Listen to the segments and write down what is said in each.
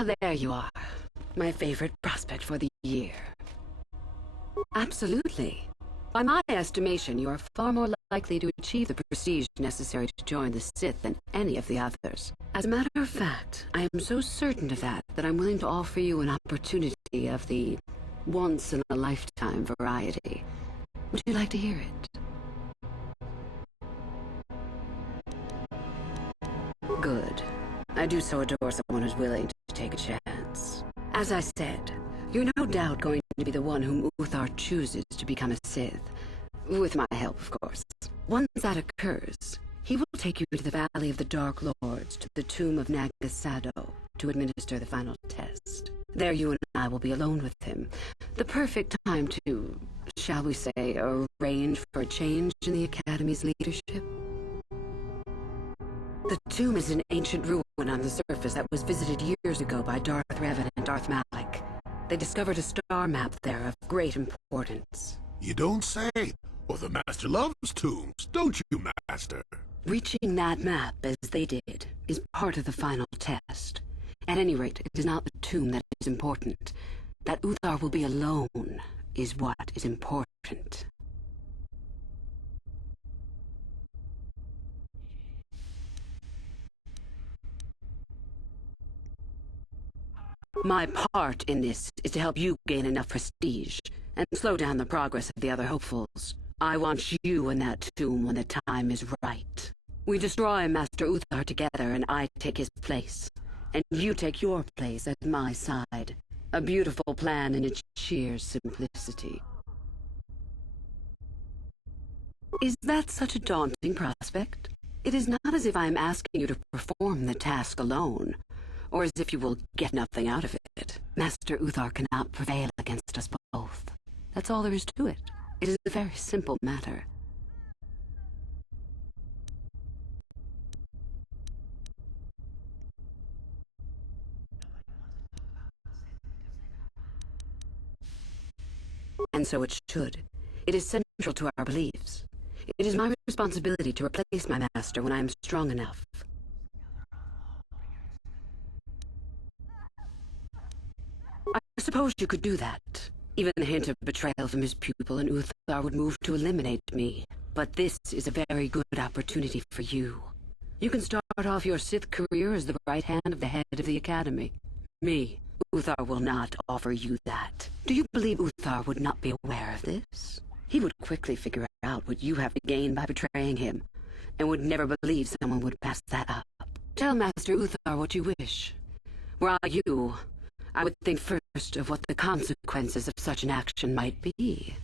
Ah, there you are. My favorite prospect for the year. Absolutely. By my estimation, you are far more likely to achieve the prestige necessary to join the Sith than any of the others. As a matter of fact, I am so certain of that I'm willing to offer you an opportunity of the once-in-a-lifetime variety. Would you like to hear it? Good. I do so adore someone who's willing to take a chance. As I said, you're no doubt going to be the one whom Uthar chooses to become a Sith. With my help, of course. Once that occurs, he will take you to the Valley of the Dark Lords, to the tomb of Nagasado, to administer the final test. There you and I will be alone with him. The perfect time to, shall we say, arrange for a change in the Academy's leadership. The tomb is an ancient ruin on the surface that was visited years ago by Darth Revan and Darth Malak. They discovered a star map there of great importance. You don't say. Well, the Master loves tombs, don't you, Master? Reaching that map, as they did, is part of the final test. At any rate, it is not the tomb that is important. That Uthar will be alone is what is important. My part in this is to help you gain enough prestige and slow down the progress of the other hopefuls. I want you in that tomb when the time is right. We destroy Master Uthar together and I take his place. And you take your place at my side. A beautiful plan in its sheer simplicity. Is that such a daunting prospect? It is not as if I am asking you to perform the task alone, or as if you will get nothing out of it. Master Uthar cannot prevail against us both. That's all there is to it. It is a very simple matter. And so it should. It is central to our beliefs. It is my responsibility to replace my master when I am strong enough. I suppose you could do that. Even a hint of betrayal from his pupil and Uthar would move to eliminate me. But this is a very good opportunity for you. You can start off your Sith career as the right hand of the head of the Academy. Me, Uthar will not offer you that. Do you believe Uthar would not be aware of this? He would quickly figure out what you have to gain by betraying him, and would never believe someone would pass that up. Tell Master Uthar what you wish. Were I you, I would think first of what the consequences of such an action might be.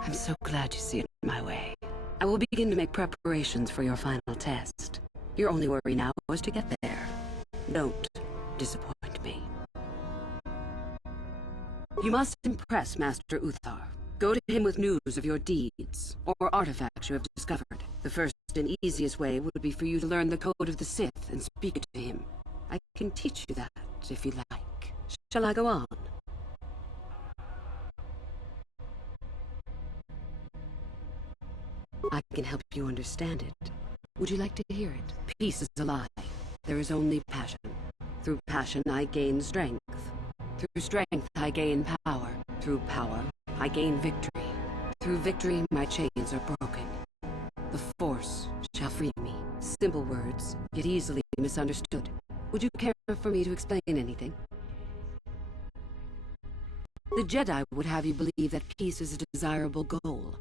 I'm so glad you see it my way. I will begin to make preparations for your final test. Your only worry now is to get there. Don't disappoint me. You must impress Master Uthar. Go to him with news of your deeds, or artifacts you have discovered. The first and easiest way would be for you to learn the code of the Sith and speak it to him. I can teach you that, if you like. Shall I go on? I can help you understand it. Would you like to hear it? Peace is a lie. There is only passion. Through passion I gain strength. Through strength I gain power. Through power I gain victory. Through victory my chains are broken. The Force shall free me. Simple words, yet easily misunderstood. Would you care for me to explain anything? The Jedi would have you believe that peace is a desirable goal.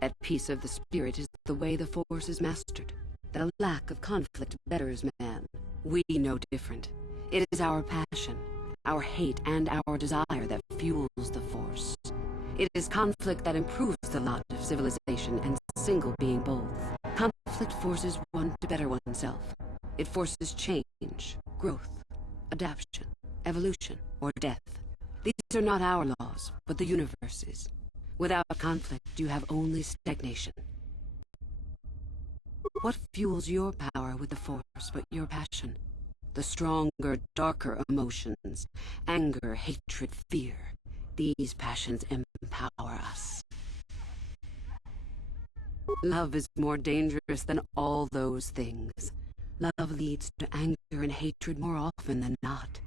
That peace of the spirit is the way the Force is mastered. That a lack of conflict betters man. We know different. It is our passion, our hate, and our desire that fuels the Force. It is conflict that improves the lot of civilization and single being both. Conflict forces one to better oneself. It forces change, growth, adaptation, evolution, or death. These are not our laws, but the universe's. Without conflict, you have only stagnation. What fuels your power with the Force but your passion? The stronger, darker emotions. Anger, hatred, fear. These passions empower us. Love is more dangerous than all those things. Love leads to anger and hatred more often than not,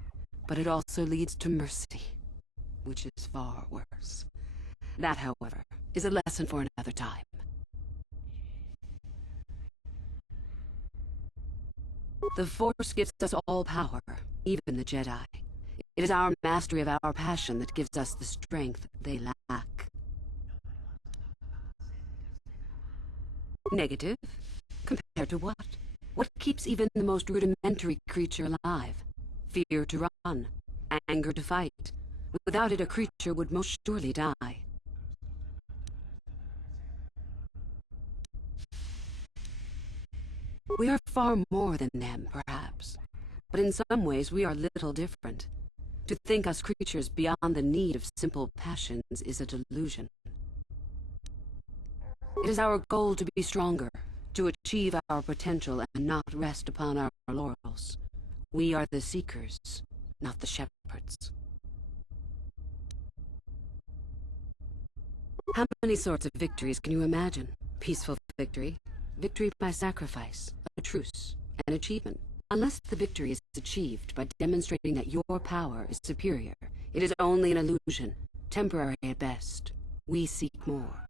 but it also leads to mercy, which is far worse. That, however, is a lesson for another time. The Force gives us all power, even the Jedi. It is our mastery of our passion that gives us the strength they lack. Negative? Compared to what? What keeps even the most rudimentary creature alive? Fear to run, anger to fight. Without it, a creature would most surely die. We are far more than them, perhaps. But in some ways, we are little different. To think us creatures beyond the need of simple passions is a delusion. It is our goal to be stronger, to achieve our potential and not rest upon our laurels. We are the seekers, not the shepherds. How many sorts of victories can you imagine? Peaceful victory, victory by sacrifice, a truce, an achievement. Unless the victory is achieved by demonstrating that your power is superior, it is only an illusion, temporary at best. We seek more.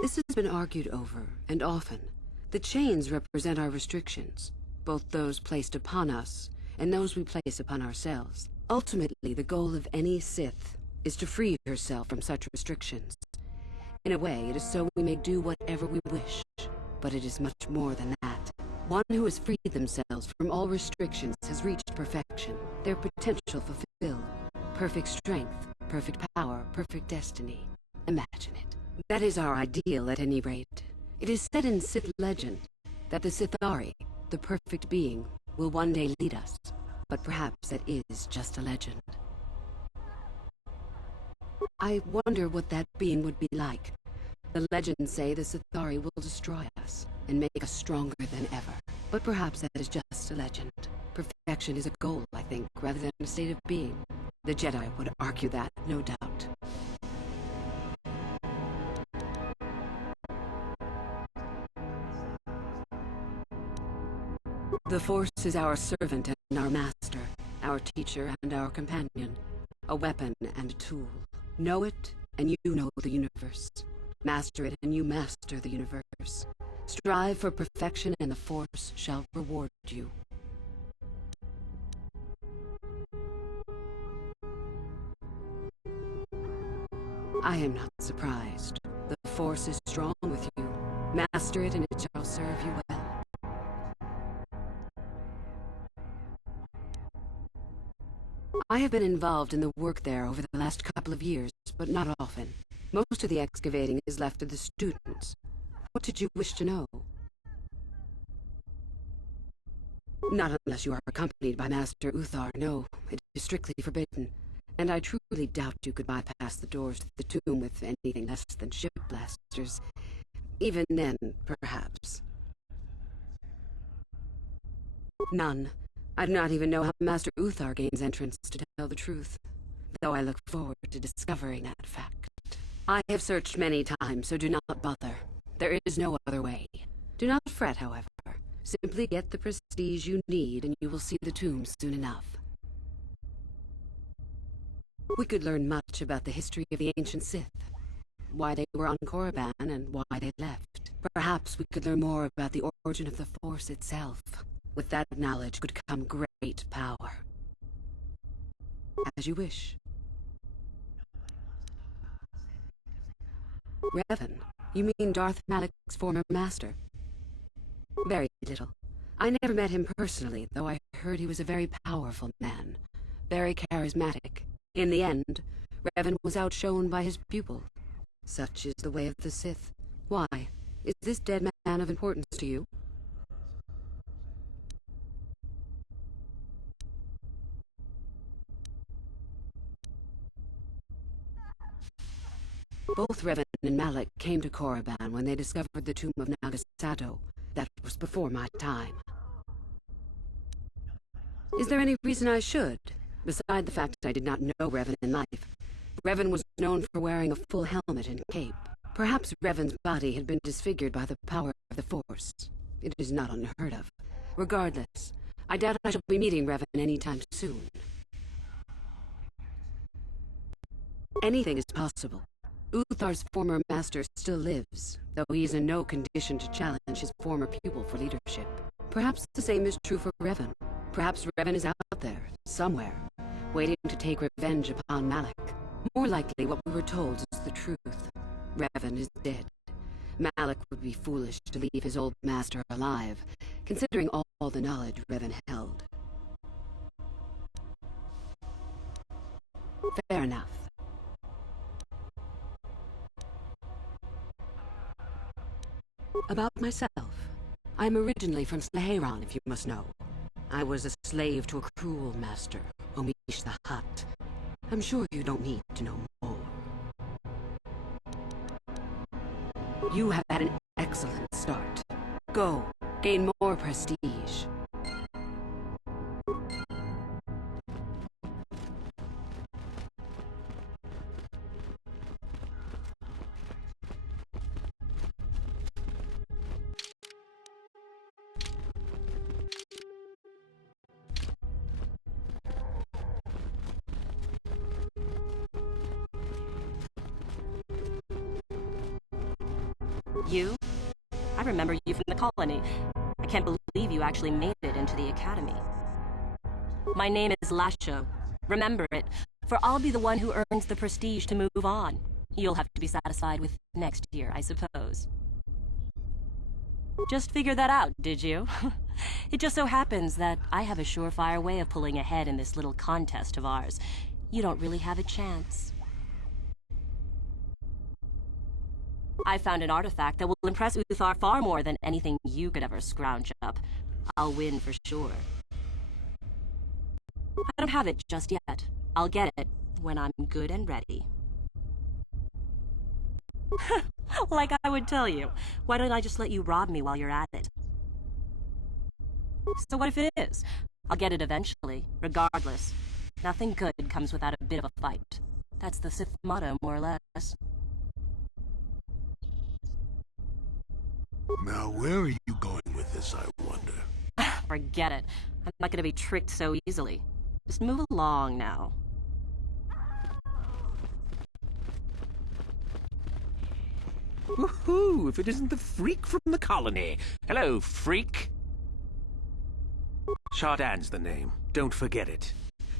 This has been argued over, and often. The chains represent our restrictions, both those placed upon us and those we place upon ourselves. Ultimately, the goal of any Sith is to free herself from such restrictions. In a way, it is so we may do whatever we wish, but it is much more than that. One who has freed themselves from all restrictions has reached perfection, their potential fulfilled. Perfect strength, perfect power, perfect destiny. Imagine it. That is our ideal at any rate. It is said in Sith legend that the Sithari, the perfect being, will one day lead us. But perhaps that is just a legend. I wonder what that being would be like. The legends say the Sithari will destroy us and make us stronger than ever. But perhaps that is just a legend. Perfection is a goal, I think, rather than a state of being. The Jedi would argue that, no doubt. The Force is our servant and our master, our teacher and our companion, a weapon and a tool. Know it, and you know the universe. Master it, and you master the universe. Strive for perfection, and the Force shall reward you. I am not surprised. The Force is strong with you. Master it, and it shall serve you well. I have been involved in the work there over the last couple of years, but not often. Most of the excavating is left to the students. What did you wish to know? Not unless you are accompanied by Master Uthar. No, it is strictly forbidden. And I truly doubt you could bypass the doors to the tomb with anything less than ship blasters. Even then, perhaps. None. I do not even know how Master Uthar gains entrance, to tell the truth, though I look forward to discovering that fact. I have searched many times, so do not bother. There is no other way. Do not fret, however. Simply get the prestige you need, and you will see the tomb soon enough. We could learn much about the history of the ancient Sith, why they were on Korriban and why they left. Perhaps we could learn more about the origin of the Force itself. With that knowledge could come great power. As you wish. Revan, you mean Darth Malak's former master? Very little. I never met him personally, though I heard he was a very powerful man. Very charismatic. In the end, Revan was outshone by his pupil. Such is the way of the Sith. Why? Is this dead man of importance to you? Both Revan and Malak came to Korriban when they discovered the tomb of Nagasato. That was before my time. Is there any reason I should? Beside the fact I did not know Revan in life. Revan was known for wearing a full helmet and cape. Perhaps Revan's body had been disfigured by the power of the Force. It is not unheard of. Regardless, I doubt I shall be meeting Revan anytime soon. Anything is possible. Uthar's former master still lives, though he is in no condition to challenge his former pupil for leadership. Perhaps the same is true for Revan. Perhaps Revan is out there, somewhere, waiting to take revenge upon Malak. More likely what we were told is the truth. Revan is dead. Malak would be foolish to leave his old master alive, considering all the knowledge Revan held. Fair enough. About myself. I'm originally from Slaheron, if you must know. I was a slave to a cruel master, Omish the Hutt. I'm sure you don't need to know more. You have had an excellent start. Go, gain more prestige. You? I remember you from the colony. I can't believe you actually made it into the academy. My name is Lasho. Remember it, for I'll be the one who earns the prestige to move on. You'll have to be satisfied with next year, I suppose. Just figured that out, did you? It just so happens that I have a surefire way of pulling ahead in this little contest of ours. You don't really have a chance. I found an artifact that will impress Uthar far more than anything you could ever scrounge up. I'll win for sure. I don't have it just yet. I'll get it when I'm good and ready. Like I would tell you. Why don't I just let you rob me while you're at it? So what if it is? I'll get it eventually, regardless. Nothing good comes without a bit of a fight. That's the Sith motto, more or less. Now, where are you going with this, I wonder? Forget it. I'm not gonna be tricked so easily. Just move along now. Woohoo! If it isn't the freak from the colony. Hello, freak. Shardan's the name. Don't forget it.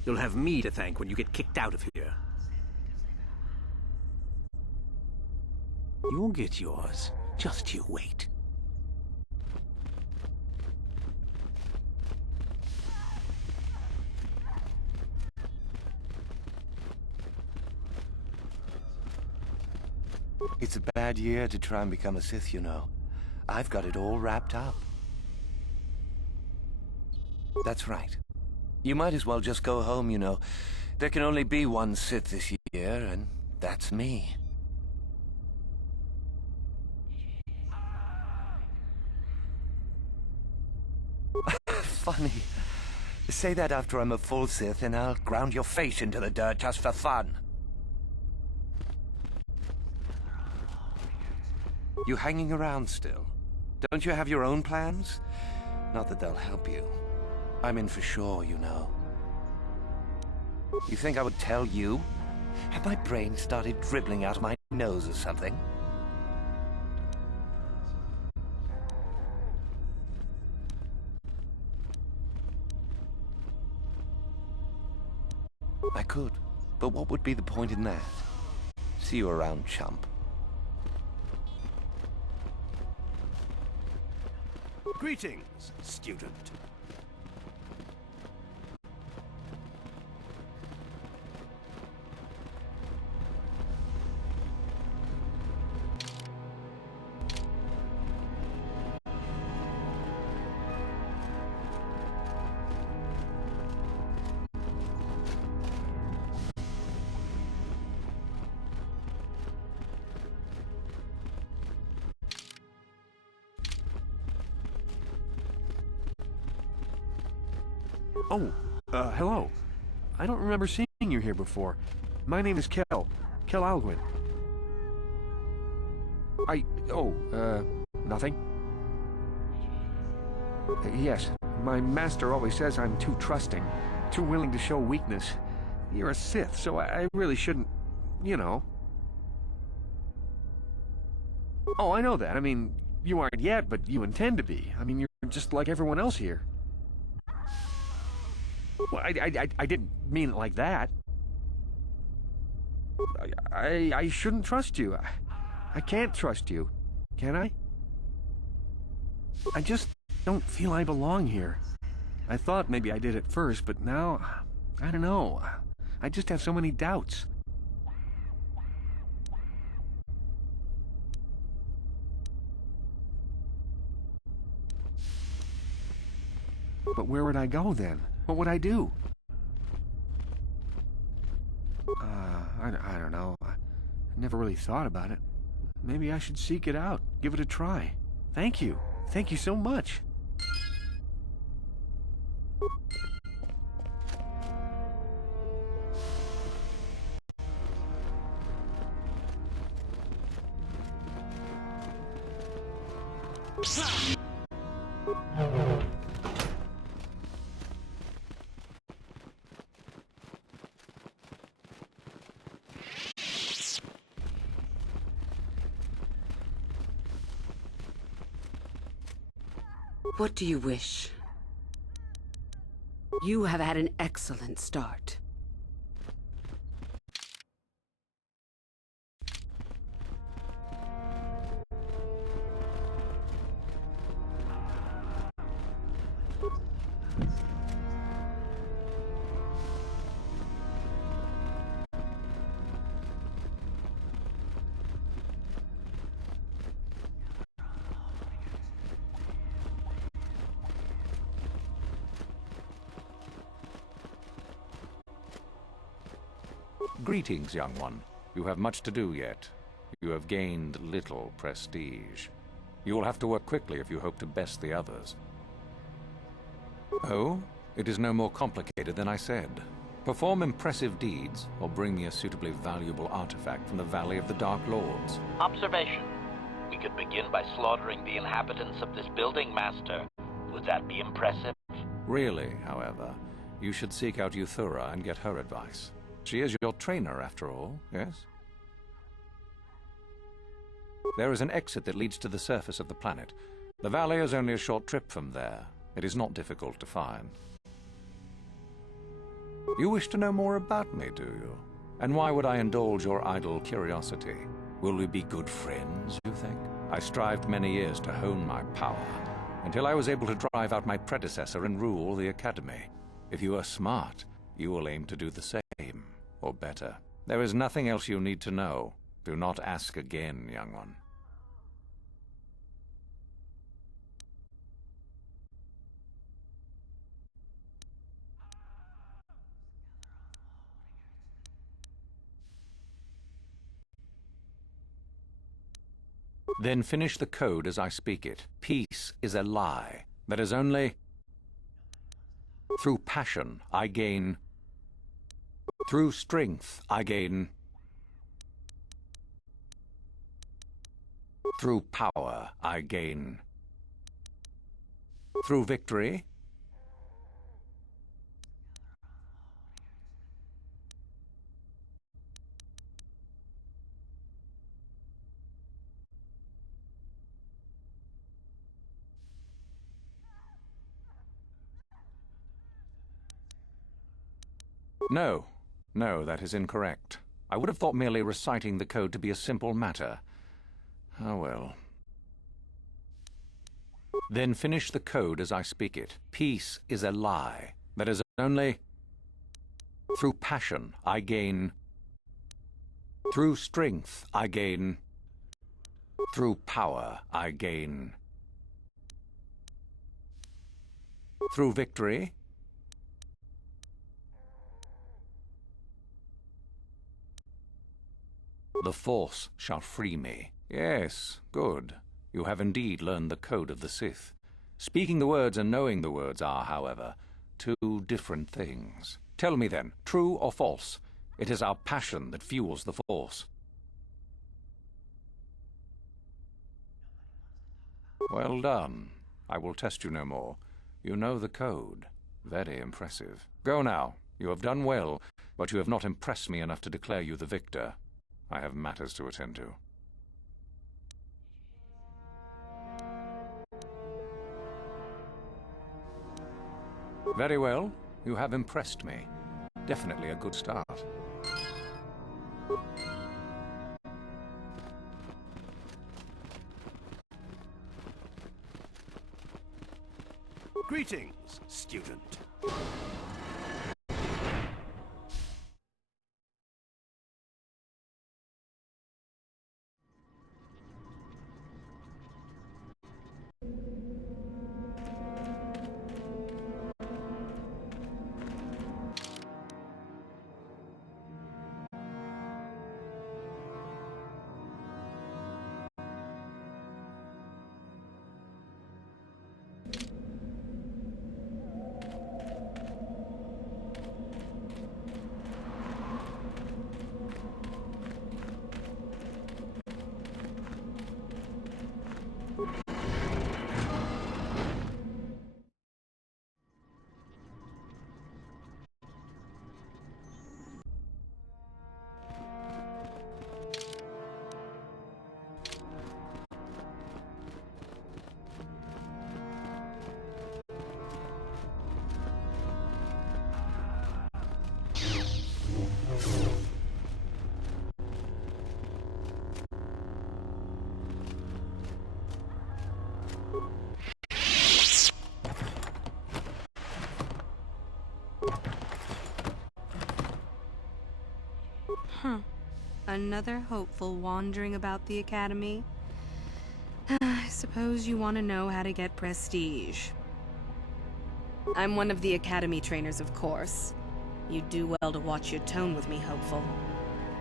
You'll have me to thank when you get kicked out of here. You'll get yours. Just you wait. It's a bad year to try and become a Sith, you know. I've got it all wrapped up. That's right. You might as well just go home, you know. There can only be one Sith this year, and that's me. Funny. Say that after I'm a full Sith, and I'll ground your face into the dirt just for fun. You hanging around still? Don't you have your own plans? Not that they'll help you. I'm in for sure, you know. You think I would tell you? Have my brain started dribbling out of my nose or something? I could, but what would be the point in that? See you around, chump. Greetings, student. Oh, hello. I don't remember seeing you here before. My name is Kel Alguin. Nothing. Yes, my master always says I'm too trusting, too willing to show weakness. You're a Sith, so I really shouldn't, you know. Oh, I know that. I mean, you aren't yet, but you intend to be. I mean, you're just like everyone else here. Well, I didn't mean it like that. I shouldn't trust you. I can't trust you. Can I? I just don't feel I belong here. I thought maybe I did at first, but now, I don't know. I just have so many doubts. But where would I go then? What would I do? I don't know. I never really thought about it. Maybe I should seek it out, give it a try. Thank you. Thank you so much. What do you wish? You have had an excellent start. Greetings, young one. You have much to do yet. You have gained little prestige. You will have to work quickly if you hope to best the others. Oh, it is no more complicated than I said. Perform impressive deeds, or bring me a suitably valuable artifact from the Valley of the Dark Lords. Observation. We could begin by slaughtering the inhabitants of this building, Master. Would that be impressive? Really, however, you should seek out Euthura and get her advice. She is your trainer, after all, yes? There is an exit that leads to the surface of the planet. The valley is only a short trip from there. It is not difficult to find. You wish to know more about me, do you? And why would I indulge your idle curiosity? Will we be good friends, you think? I strived many years to hone my power, until I was able to drive out my predecessor and rule the Academy. If you are smart, you will aim to do the same. Or better. There is nothing else you need to know. Do not ask again, young one. Then finish the code as I speak it. Peace is a lie. That is only... Through passion, I gain... Through strength, I gain. Through power, I gain. Through victory, No. No, that is incorrect. I would have thought merely reciting the code to be a simple matter. Oh well. Then finish the code as I speak it. Peace is a lie. That is only... Through passion, I gain... Through strength, I gain... Through power, I gain... Through victory... The Force shall free me. Yes, good. You have indeed learned the code of the Sith. Speaking the words and knowing the words are, however, two different things. Tell me then, true or false? It is our passion that fuels the Force. Well done. I will test you no more. You know the code. Very impressive. Go now. You have done well, but you have not impressed me enough to declare you the victor. I have matters to attend to. Very well. You have impressed me. Definitely a good start. Greetings, student. Huh. Another hopeful wandering about the academy? I suppose you want to know how to get prestige. I'm one of the academy trainers, of course. You'd do well to watch your tone with me, hopeful.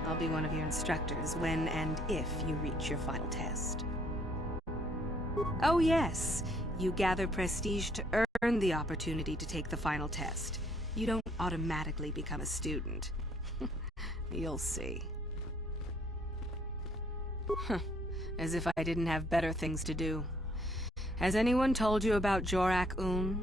I'll be one of your instructors when and if you reach your final test. Oh yes, you gather prestige to earn the opportunity to take the final test. You don't automatically become a student. You'll see. Huh. As if I didn't have better things to do. Has anyone told you about Jorak-Un?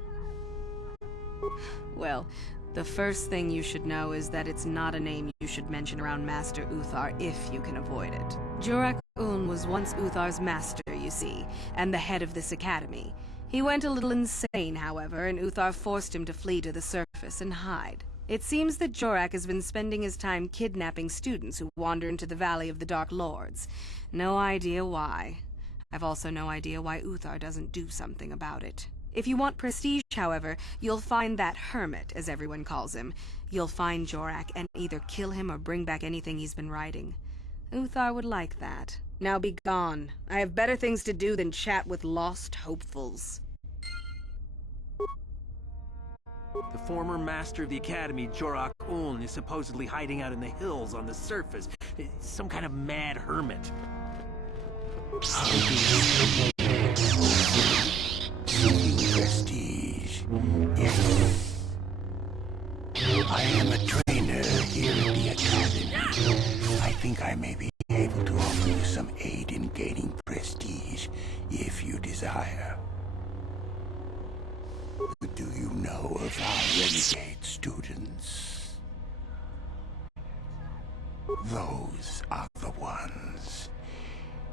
Well, the first thing you should know is that it's not a name you should mention around Master Uthar if you can avoid it. Jorak-Un was once Uthar's master, you see, and the head of this academy. He went a little insane, however, and Uthar forced him to flee to the surface and hide. It seems that Jorak has been spending his time kidnapping students who wander into the Valley of the Dark Lords. No idea why. I've also no idea why Uthar doesn't do something about it. If you want prestige, however, you'll find that hermit, as everyone calls him. You'll find Jorak and either kill him or bring back anything he's been writing. Uthar would like that. Now be gone. I have better things to do than chat with lost hopefuls. The former master of the academy, Jorak-Un, is supposedly hiding out in the hills on the surface. Some kind of mad hermit. Prestige. Yes. I am a trainer here at the academy. I think I may be able to offer you some aid in gaining prestige, if you desire. Do you know of our renegade students? Those are the ones.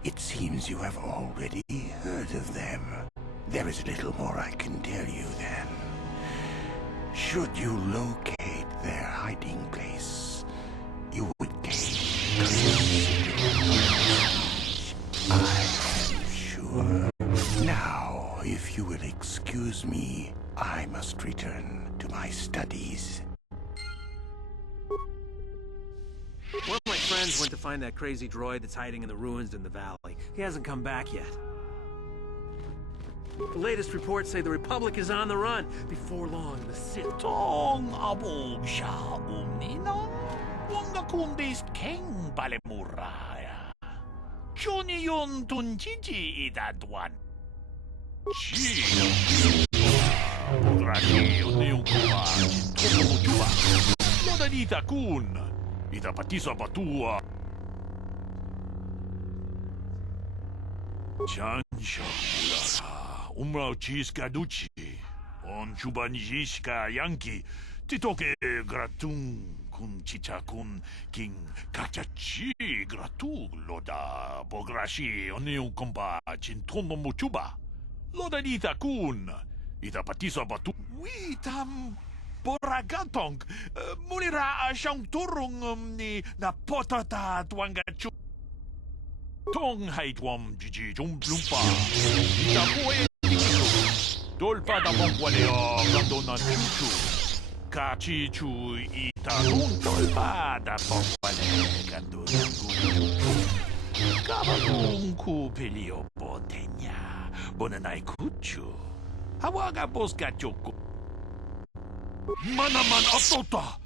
It seems you have already heard of them. There is little more I can tell you then. Should you locate their hiding place, you would gain I am sure. Now, if you will excuse me, I must return to my studies. One of my friends went to find that crazy droid that's hiding in the ruins in the valley. He hasn't come back yet. The latest reports say the Republic is on the run. Before long, the Sith... Tong abog siya umninang wanga kundis king balemuraya. Johnny yon tunjiji idadwan. Chi. Podraki yon kuwa tomo jua. Lodanita kun. Ita patisa batua. Chansha ulara. umrauciska duci. On jubanjiska yanki. Titoke gratung kun chichakun king kachachi gratu loda bograshi oniu kompa chintomo muchuba. Loda nita kun. Ita patisa batu. Witam boragantong. Munira siyang turong ni na potata tuanga chu. Tong haitwam jiji jumplumpa. Ita poe dolpa da mongwaleo gandona chuchu. Kachi chu ita dolpa da mongwale gandona chuchu. Kabagong kupilio potenya. Bonanay kuchu. Hawaga boska choko. Manaman atota.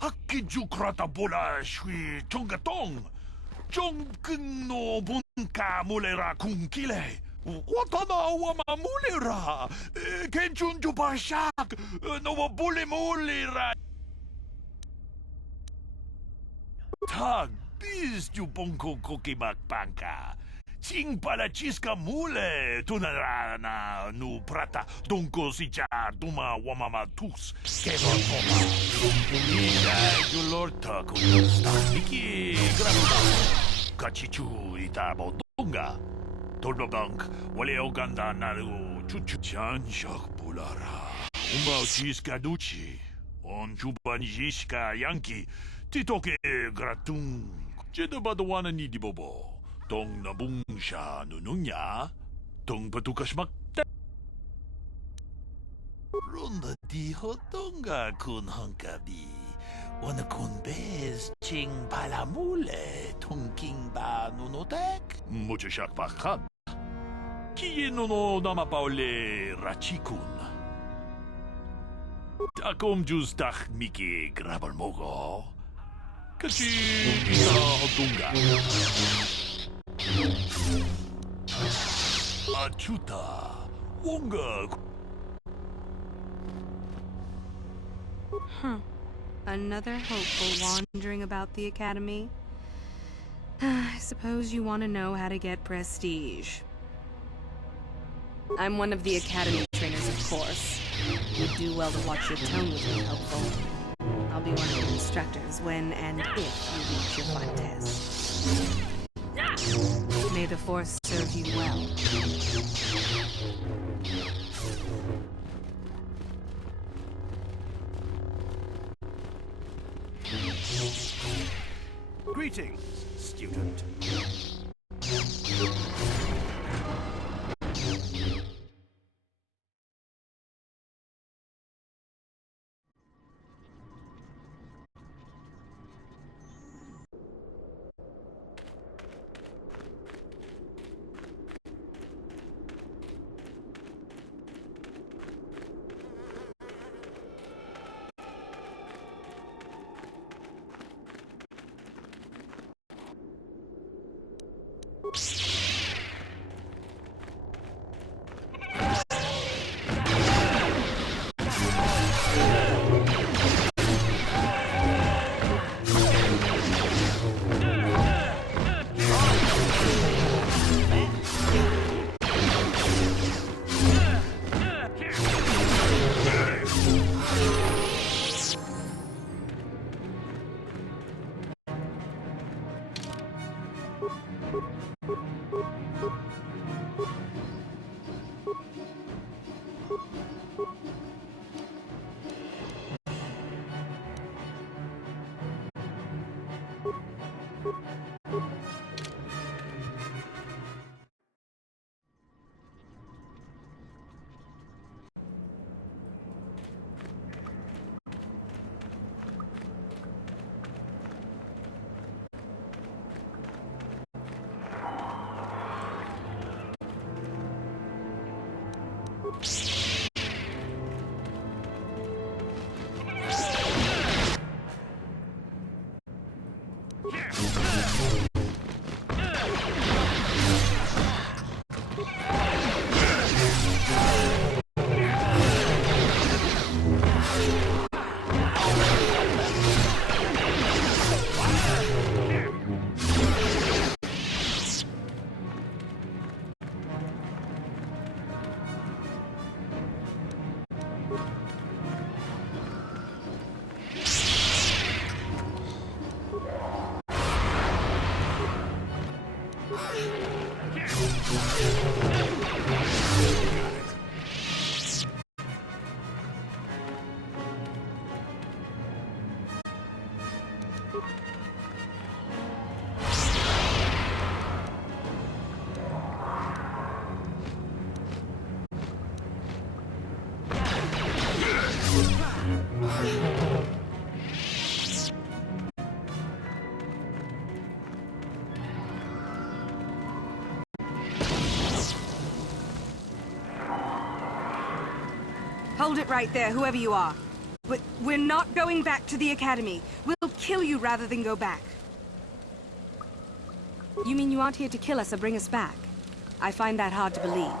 Hakiju krata bola shui chongatong. Chongkeng no bunka mulera kunkile. Watana wama mulera. Kenchun jubashak. No bule mulera. Tag bis jubonko kokimak panka. Sing pala chiska mule tunarana nu prata donko sicha duma wamama tus kevo toma ida julorta kusta iki granda kachichu ita bodonga tolbank wale oganda naru chuchu chanshak bulara umba chiska duchi on chubanjiska yanki titoke gratung jedabadwana ni dibobo Tong nabung siya nununya, tong patukas makta. Ronda di hotonga kun hangkabi. Wana kun bez ching palamule, tong king ba nunotek. Mucho siyak pakat. Kiye nuno namapaule rachikun. Takom justak miki grabal mogo. Kasi isa hotonga. Achuta, wonga. Another hopeful wandering about the academy. I suppose you want to know how to get prestige. I'm one of the academy trainers, of course. You'd do well to watch your tone with me, helpful. I'll be one of your instructors when and if you reach your fun test. May the Force serve you well. Greetings, student. Hold it right there, whoever you are. We're not going back to the Academy. We'll kill you rather than go back. You mean you aren't here to kill us or bring us back? I find that hard to believe.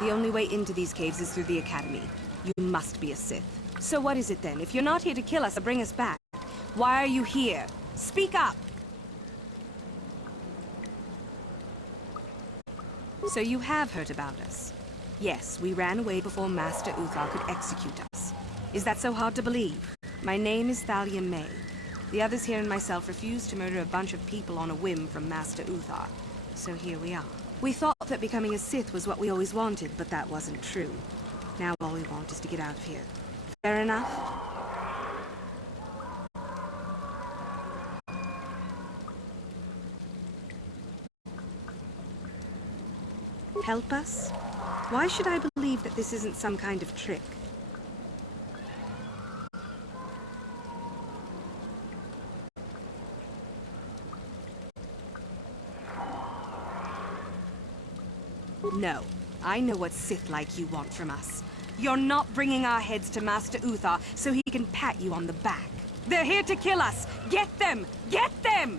The only way into these caves is through the Academy. You must be a Sith. So what is it then? If you're not here to kill us or bring us back, why are you here? Speak up! So you have heard about us? Yes, we ran away before Master Uthar could execute us. Is that so hard to believe? My name is Thalia May. The others here and myself refused to murder a bunch of people on a whim from Master Uthar. So here we are. We thought that becoming a Sith was what we always wanted, but that wasn't true. Now all we want is to get out of here. Fair enough? Help us? Why should I believe that this isn't some kind of trick? No. I know what Sith like you want from us. You're not bringing our heads to Master Uthar so he can pat you on the back. They're here to kill us! Get them! Get them!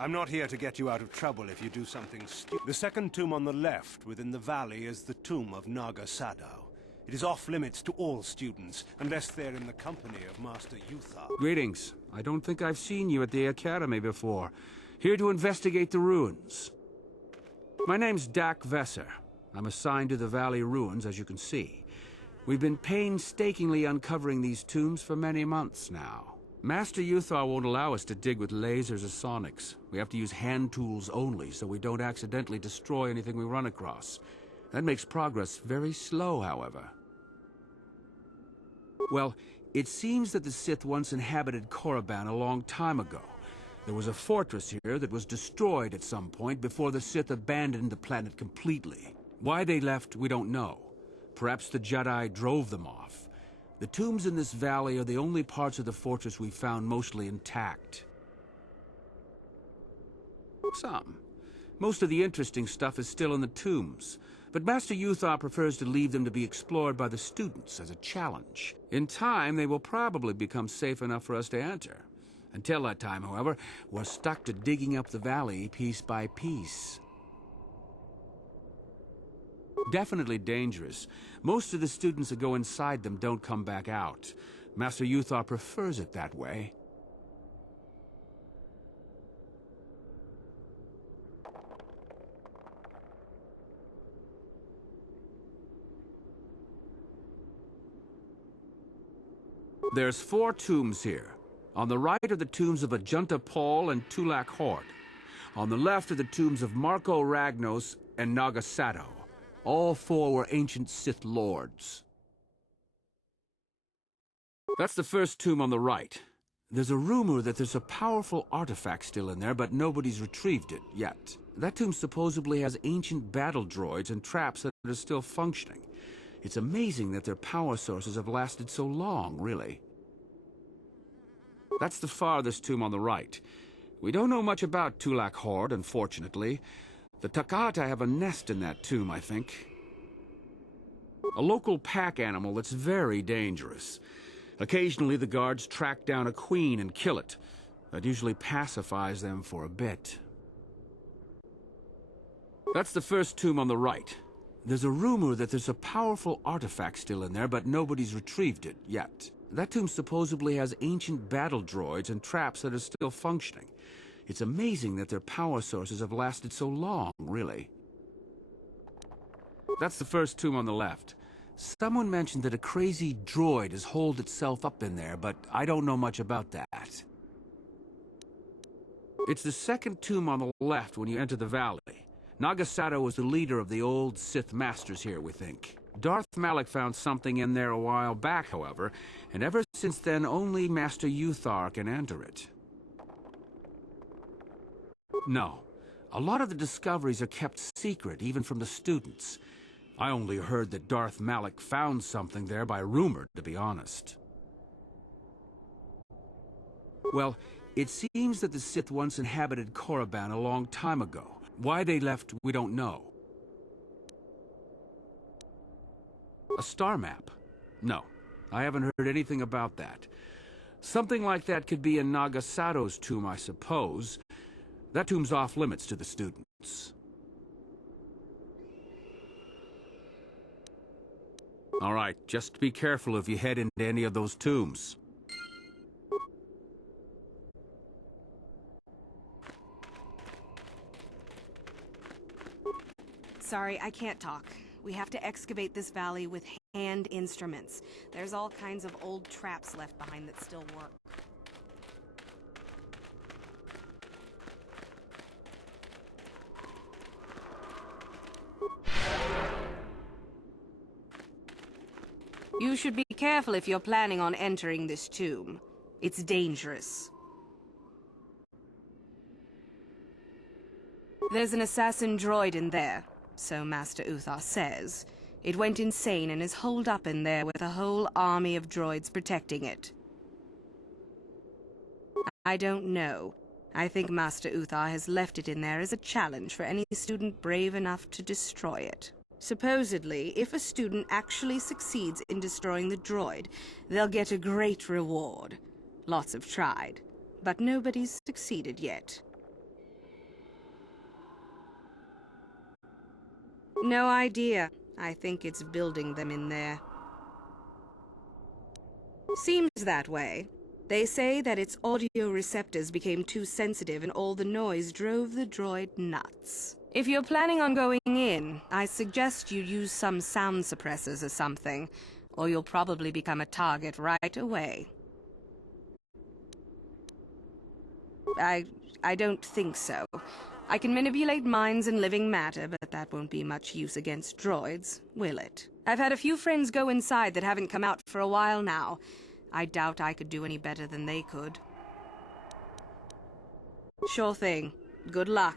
I'm not here to get you out of trouble if you do something stupid. The second tomb on the left within the valley is the tomb of Naga Sadao. It is off-limits to all students, unless they're in the company of Master Yuthar. Greetings. I don't think I've seen you at the Academy before. Here to investigate the ruins. My name's Dak Vesser. I'm assigned to the Valley Ruins, as you can see. We've been painstakingly uncovering these tombs for many months now. Master Yuthar won't allow us to dig with lasers or sonics. We have to use hand tools only, so we don't accidentally destroy anything we run across. That makes progress very slow, however. Well, it seems that the Sith once inhabited Korriban a long time ago. There was a fortress here that was destroyed at some point before the Sith abandoned the planet completely. Why they left, we don't know. Perhaps the Jedi drove them off. The tombs in this valley are the only parts of the fortress we've found mostly intact. Some. Most of the interesting stuff is still in the tombs, but Master Uthar prefers to leave them to be explored by the students as a challenge. In time, they will probably become safe enough for us to enter. Until that time, however, we're stuck to digging up the valley piece by piece. Definitely dangerous. Most of the students that go inside them don't come back out. Master Uthar prefers it that way. There's 4 tombs here. On the right are the tombs of Ajunta Paul and Tulak Hord. On the left are the tombs of Marco Ragnos and Naga Sato. All 4 were ancient Sith lords. That's the first tomb on the right. There's a rumor that there's a powerful artifact still in there, but nobody's retrieved it yet. That tomb supposedly has ancient battle droids and traps that are still functioning. It's amazing that their power sources have lasted so long, really. That's the farthest tomb on the right. We don't know much about Tulak Hord, unfortunately. The Takata have a nest in that tomb, I think. A local pack animal that's very dangerous. Occasionally the guards track down a queen and kill it. That usually pacifies them for a bit. That's the first tomb on the right. There's a rumor that there's a powerful artifact still in there, but nobody's retrieved it yet. That tomb supposedly has ancient battle droids and traps that are still functioning. It's amazing that their power sources have lasted so long, really. That's the first tomb on the left. Someone mentioned that a crazy droid has holed itself up in there, but I don't know much about that. It's the second tomb on the left when you enter the valley. Naga Sato was the leader of the old Sith Masters here, we think. Darth Malak found something in there a while back, however, and ever since then only Master Uthar can enter it. No. A lot of the discoveries are kept secret, even from the students. I only heard that Darth Malak found something there by rumor, to be honest. Well, it seems that the Sith once inhabited Korriban a long time ago. Why they left, we don't know. A star map? No, I haven't heard anything about that. Something like that could be in Naga Sato's tomb, I suppose. That tomb's off limits to the students. All right, just be careful if you head into any of those tombs. Sorry, I can't talk. We have to excavate this valley with hand instruments. There's all kinds of old traps left behind that still work. You should be careful if you're planning on entering this tomb. It's dangerous. There's an assassin droid in there, so Master Uthar says. It went insane and is holed up in there with a whole army of droids protecting it. I don't know. I think Master Uthar has left it in there as a challenge for any student brave enough to destroy it. Supposedly, if a student actually succeeds in destroying the droid, they'll get a great reward. Lots have tried, but nobody's succeeded yet. No idea. I think it's building them in there. Seems that way. They say that its audio receptors became too sensitive and all the noise drove the droid nuts. If you're planning on going in, I suggest you use some sound suppressors or something, or you'll probably become a target right away. I don't think so. I can manipulate minds and living matter, but that won't be much use against droids, will it? I've had a few friends go inside that haven't come out for a while now. I doubt I could do any better than they could. Sure thing. Good luck.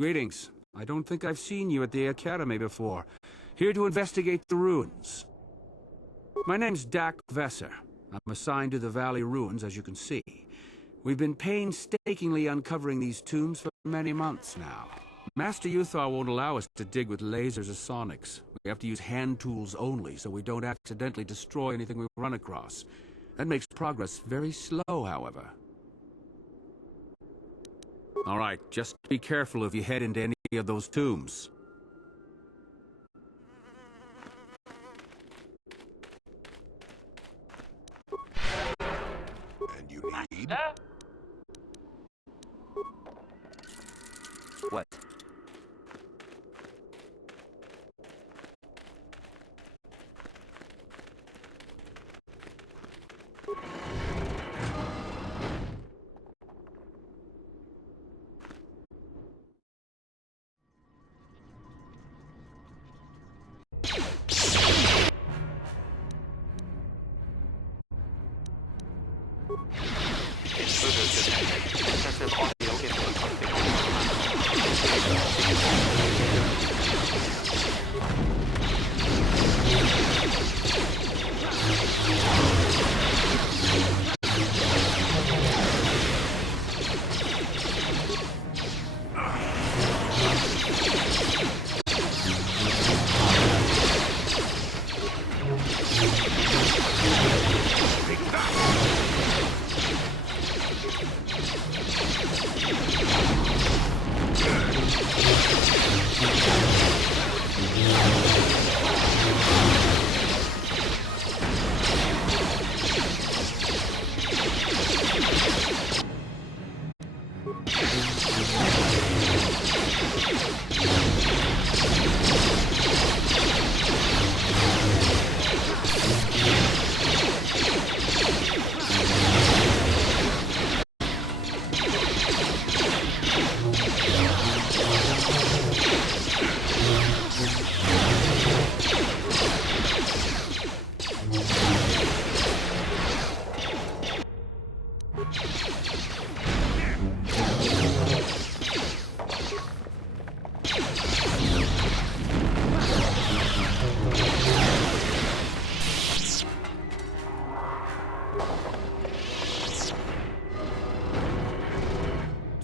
Greetings. I don't think I've seen you at the Academy before. Here to investigate the ruins. My name's Dak Vesser. I'm assigned to the Valley Ruins, as you can see. We've been painstakingly uncovering these tombs for many months now. Master Uthar won't allow us to dig with lasers or sonics. We have to use hand tools only, so we don't accidentally destroy anything we run across. That makes progress very slow, however. All right, just be careful if you head into any of those tombs. And you need... What? Excessive audio input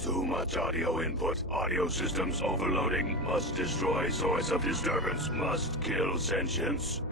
Too much audio input. Audio systems overloading. Must destroy source of disturbance. Must kill sentience.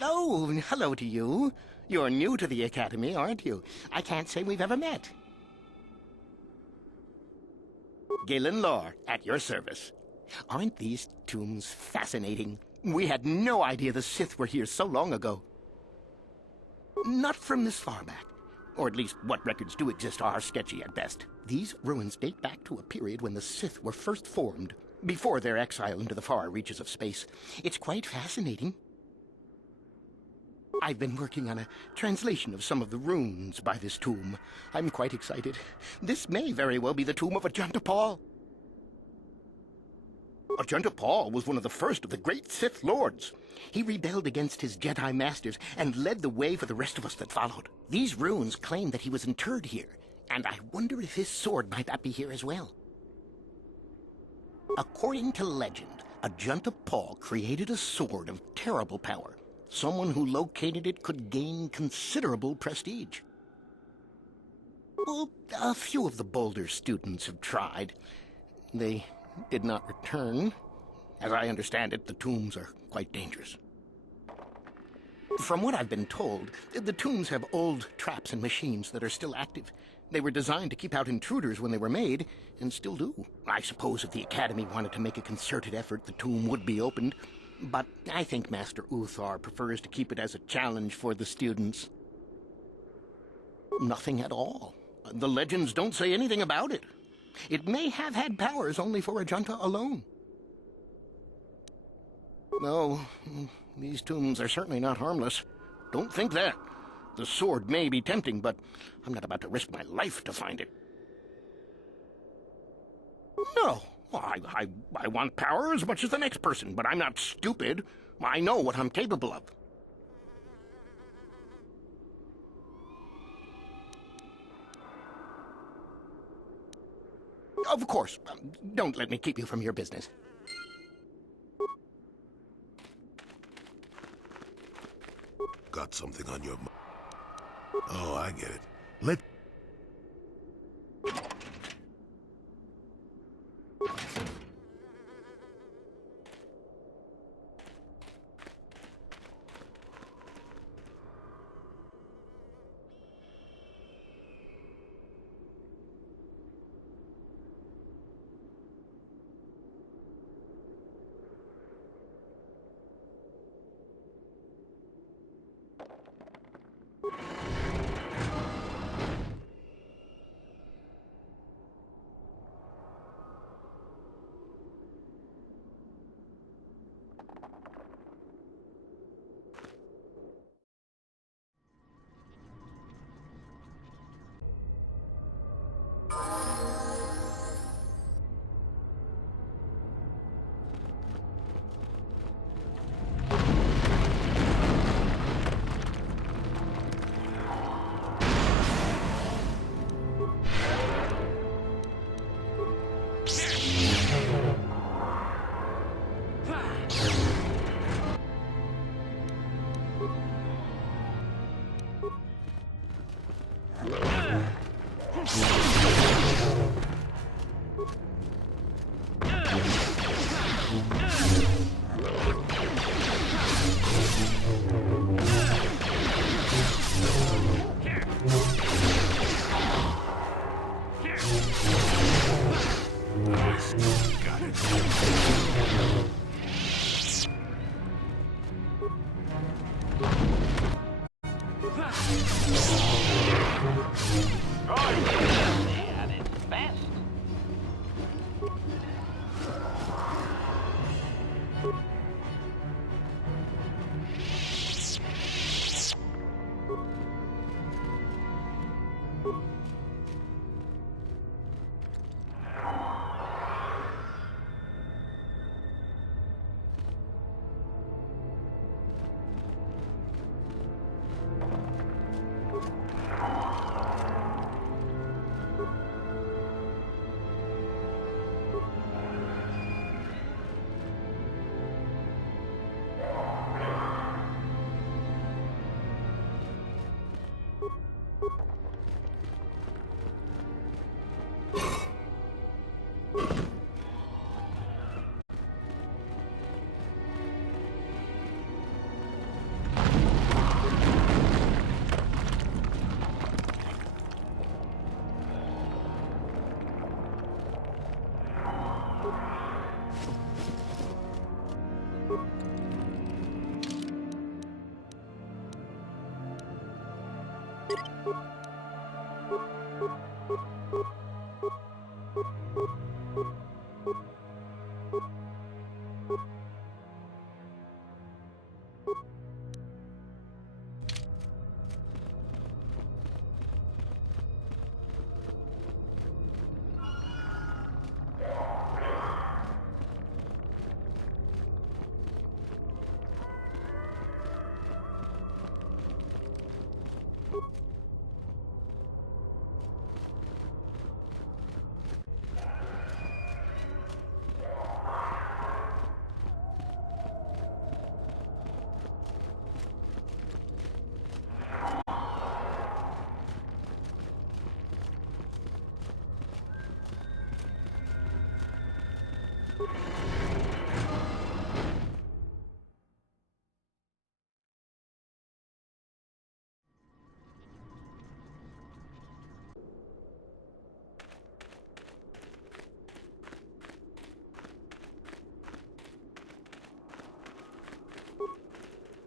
Oh, hello to you. You're new to the Academy, aren't you? I can't say we've ever met. Galen Lore, at your service. Aren't these tombs fascinating? We had no idea the Sith were here so long ago. Not from this far back. Or at least what records do exist are sketchy at best. These ruins date back to a period when the Sith were first formed, before their exile into the far reaches of space. It's quite fascinating. I've been working on a translation of some of the runes by this tomb. I'm quite excited. This may very well be the tomb of Ajunta Pall. Ajunta Pall was one of the first of the great Sith Lords. He rebelled against his Jedi Masters and led the way for the rest of us that followed. These runes claim that he was interred here, and I wonder if his sword might not be here as well. According to legend, Ajunta Pall created a sword of terrible power. Someone who located it could gain considerable prestige. Well, a few of the Boulder students have tried. They did not return. As I understand it, the tombs are quite dangerous. From what I've been told, the tombs have old traps and machines that are still active. They were designed to keep out intruders when they were made, and still do. I suppose if the Academy wanted to make a concerted effort, the tomb would be opened. But I think Master Uthar prefers to keep it as a challenge for the students. Nothing at all. The legends don't say anything about it. It may have had powers only for Ajunta alone. No, these tombs are certainly not harmless. Don't think that. The sword may be tempting, but I'm not about to risk my life to find it. No, I want power as much as the next person, but I'm not stupid. I know what I'm capable of. Of course, don't let me keep you from your business. Got something on your mind? Oh, I get it. Let... Right.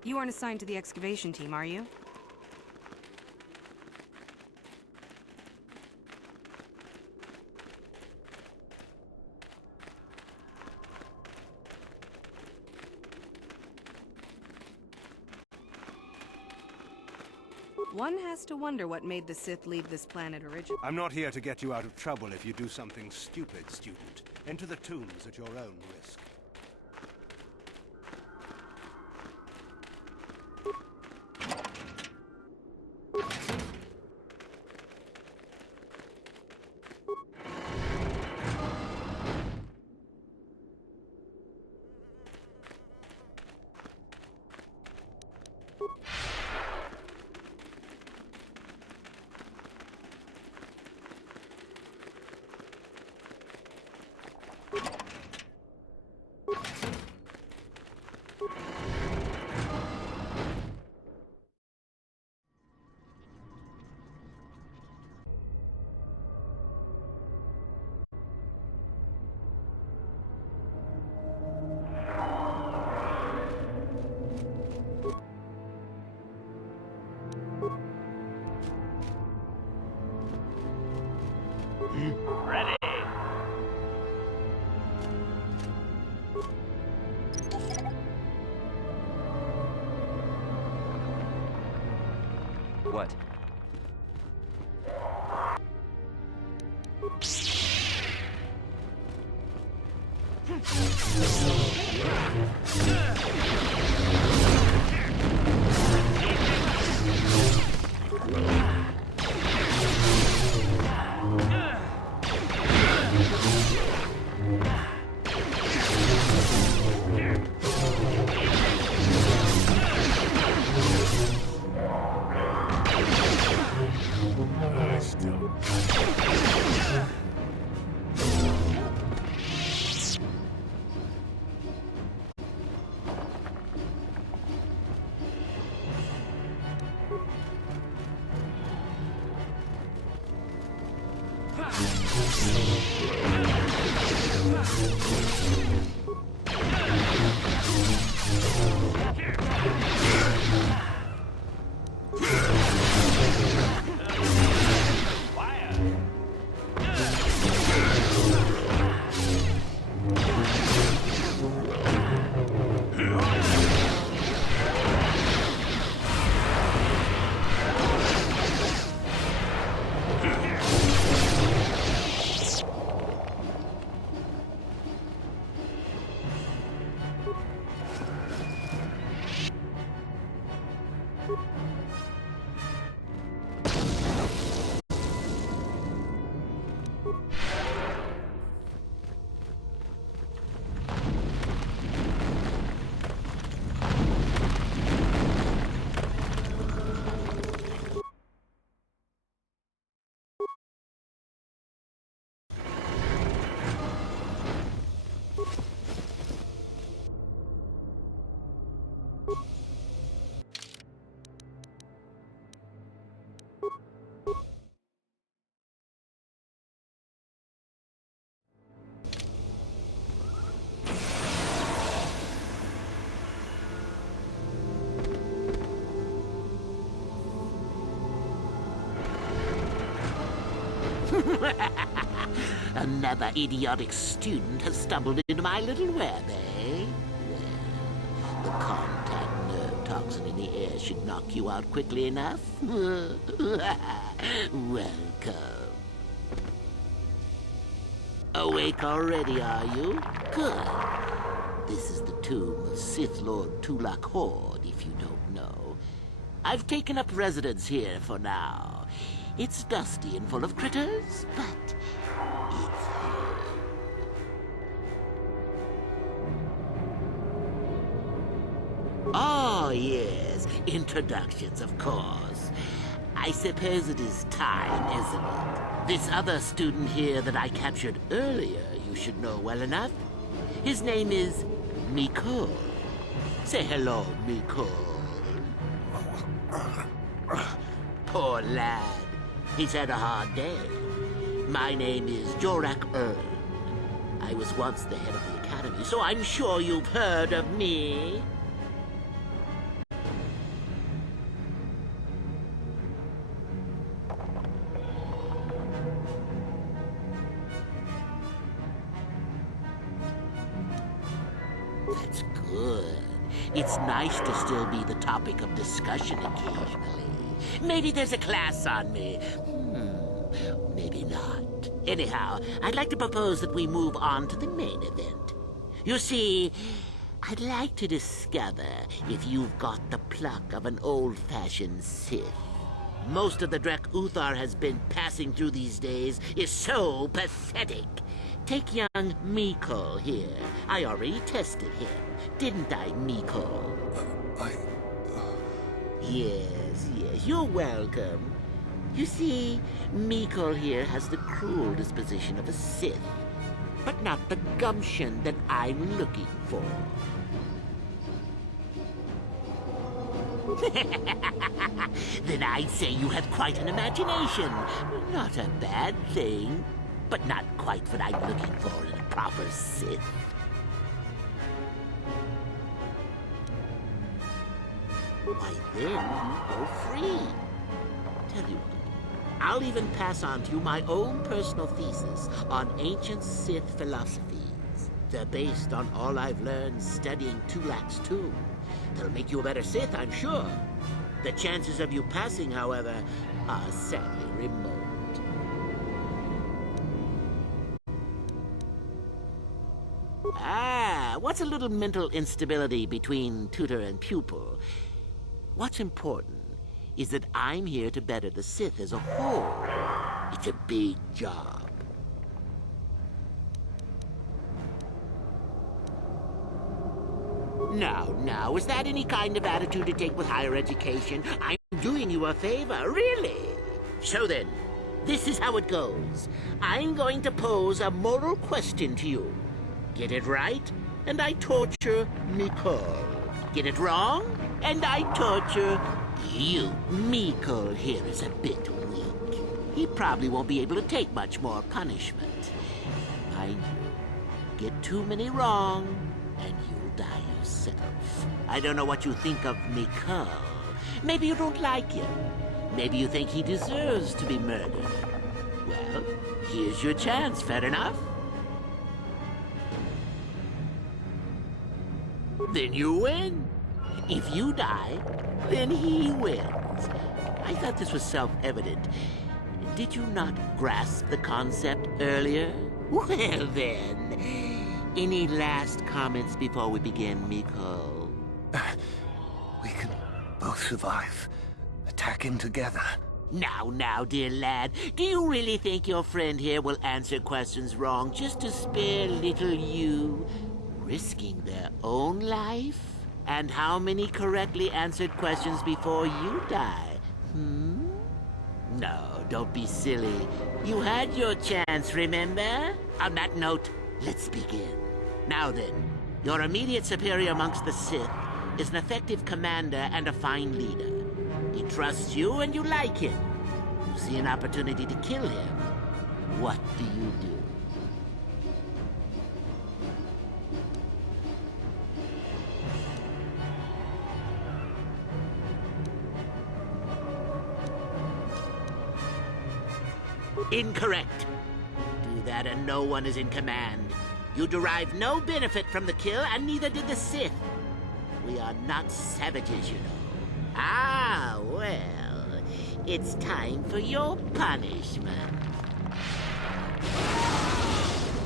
You aren't assigned to the excavation team, are you? One has to wonder what made the Sith leave this planet originally. I'm not here to get you out of trouble if you do something stupid, student. Enter the tombs at your own risk. Ready. What? Another idiotic student has stumbled into my little web, eh? Well, the contact nerve toxin in the air should knock you out quickly enough. Welcome. Awake already, are you? Good. This is the tomb of Sith Lord Tulak Horde, if you don't know. I've taken up residence here for now. It's dusty and full of critters, but it's home. Oh, yes. Introductions, of course. I suppose it is time, isn't it? This other student here that I captured earlier, you should know well enough. His name is Mikol. Say hello, Mikol. Poor lad. He's had a hard day. My name is Jorak Ern. I was once the head of the academy, so I'm sure you've heard of me. That's good. It's nice to still be the topic of discussion occasionally. Maybe there's a class on me. Maybe not. Anyhow, I'd like to propose that we move on to the main event. You see, I'd like to discover if you've got the pluck of an old-fashioned Sith. Most of the Drek Uthar has been passing through these days is so pathetic. Take young Mikol here. I already tested him. Didn't I, Mikol? Yes, you're welcome. You see, Mikol here has the cruel disposition of a Sith, but not the gumption that I'm looking for. Then I'd say you have quite an imagination. Not a bad thing, but not quite what I'm looking for in a proper Sith. Why, then you go free. Tell you what, I'll even pass on to you my own personal thesis on ancient Sith philosophies. They're based on all I've learned studying Tulak's tomb. They'll make you a better Sith, I'm sure. The chances of you passing, however, are sadly remote. What's a little mental instability between tutor and pupil? What's important is that I'm here to better the Sith as a whole. It's a big job. Now, is that any kind of attitude to take with higher education? I'm doing you a favor, really. So then, this is how it goes. I'm going to pose a moral question to you. Get it right, and I torture Mikol. Get it wrong, and I torture you. Mikol here is a bit weak. He probably won't be able to take much more punishment. Mind you, get too many wrong, and you'll die yourself. I don't know what you think of Mikol. Maybe you don't like him. Maybe you think he deserves to be murdered. Well, here's your chance, fair enough? Then you win. If you die, then he wins. I thought this was self-evident. Did you not grasp the concept earlier? Well then, any last comments before we begin, Mikol? We can both survive. Attack him together. Now, dear lad, do you really think your friend here will answer questions wrong just to spare little you? Risking their own life? And how many correctly answered questions before you die? No, don't be silly. You had your chance, remember? On that note, let's begin. Now then, your immediate superior amongst the Sith is an effective commander and a fine leader. He trusts you and you like him. You see an opportunity to kill him. What do you do? Incorrect. Do that and no one is in command. You derive no benefit from the kill, and neither did the Sith. We are not savages, you know. Ah, well, it's time for your punishment.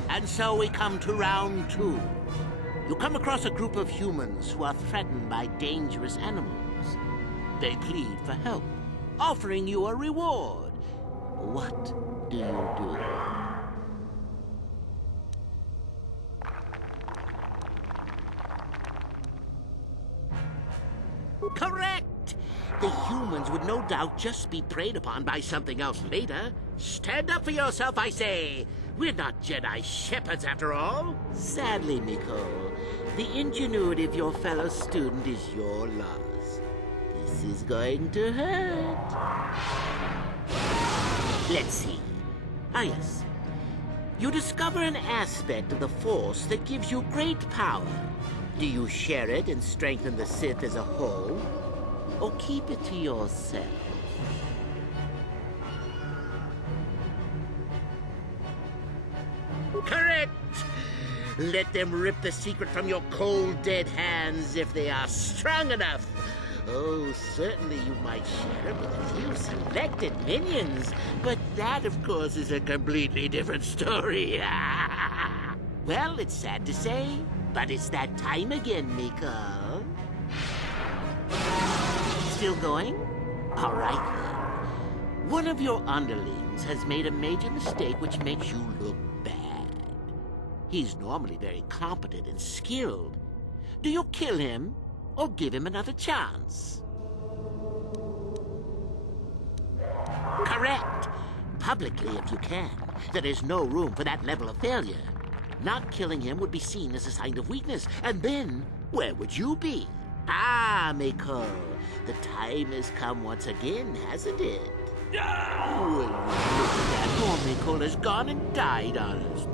And so we come to round 2. You come across a group of humans who are threatened by dangerous animals. They plead for help, offering you a reward. What do you do? Correct! The humans would no doubt just be preyed upon by something else later. Stand up for yourself, I say! We're not Jedi shepherds, after all. Sadly, Miko, the ingenuity of your fellow student is your loss. This is going to hurt. Let's see. Ah, yes. You discover an aspect of the Force that gives you great power. Do you share it and strengthen the Sith as a whole? Or keep it to yourself? Correct! Let them rip the secret from your cold, dead hands if they are strong enough. Oh, certainly you might share it with a few selected minions, but that, of course, is a completely different story. Well, it's sad to say, but it's that time again, Miko. Still going? All right, then. One of your underlings has made a major mistake which makes you look bad. He's normally very competent and skilled. Do you kill him, or give him another chance? Correct. Publicly, if you can. There is no room for that level of failure. Not killing him would be seen as a sign of weakness, and then, where would you be? Ah, Miko, the time has come once again, hasn't it? Oh, look at that. Poor Miko has gone and died on us.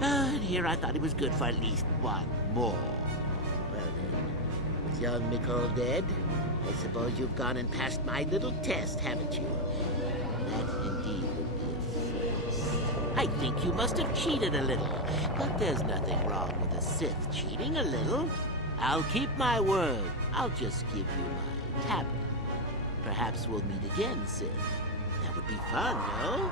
And here I thought he was good for at least one more. Well then, with young Miko dead, I suppose you've gone and passed my little test, haven't you? That indeed would be a first. I think you must have cheated a little, but there's nothing wrong with a Sith cheating a little. I'll keep my word. I'll just give you my tablet. Perhaps we'll meet again, Sith. That would be fun, no?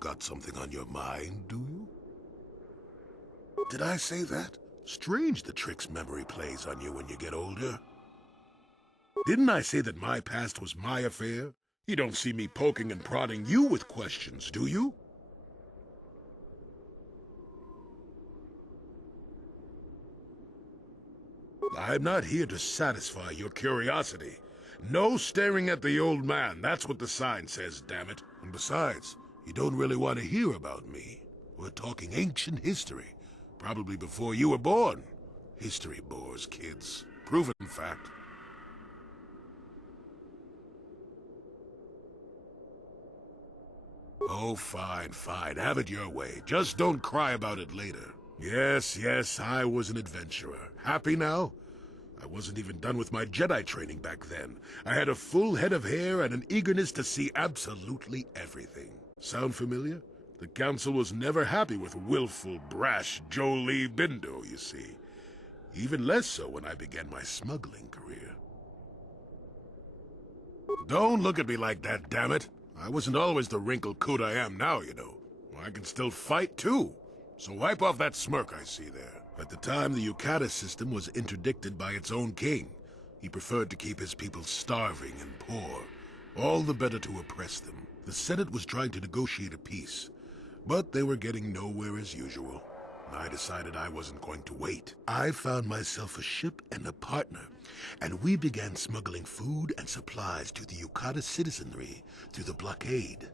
Got something on your mind, do you? Did I say that? Strange the tricks memory plays on you when you get older. Didn't I say that my past was my affair? You don't see me poking and prodding you with questions, do you? I'm not here to satisfy your curiosity. No staring at the old man, that's what the sign says, damn it. And besides, you don't really want to hear about me. We're talking ancient history, probably before you were born. History bores kids. Proven fact. Oh, fine, fine. Have it your way. Just don't cry about it later. Yes, I was an adventurer. Happy now? I wasn't even done with my Jedi training back then. I had a full head of hair and an eagerness to see absolutely everything. Sound familiar? The Council was never happy with willful, brash Jolee Bindo, you see. Even less so when I began my smuggling career. Don't look at me like that, damn it. I wasn't always the wrinkled coot I am now, you know. I can still fight, too. So wipe off that smirk I see there. At the time, the Yukata system was interdicted by its own king. He preferred to keep his people starving and poor, all the better to oppress them. The Senate was trying to negotiate a peace, but they were getting nowhere as usual. I decided I wasn't going to wait. I found myself a ship and a partner, and we began smuggling food and supplies to the Yukata citizenry through the blockade.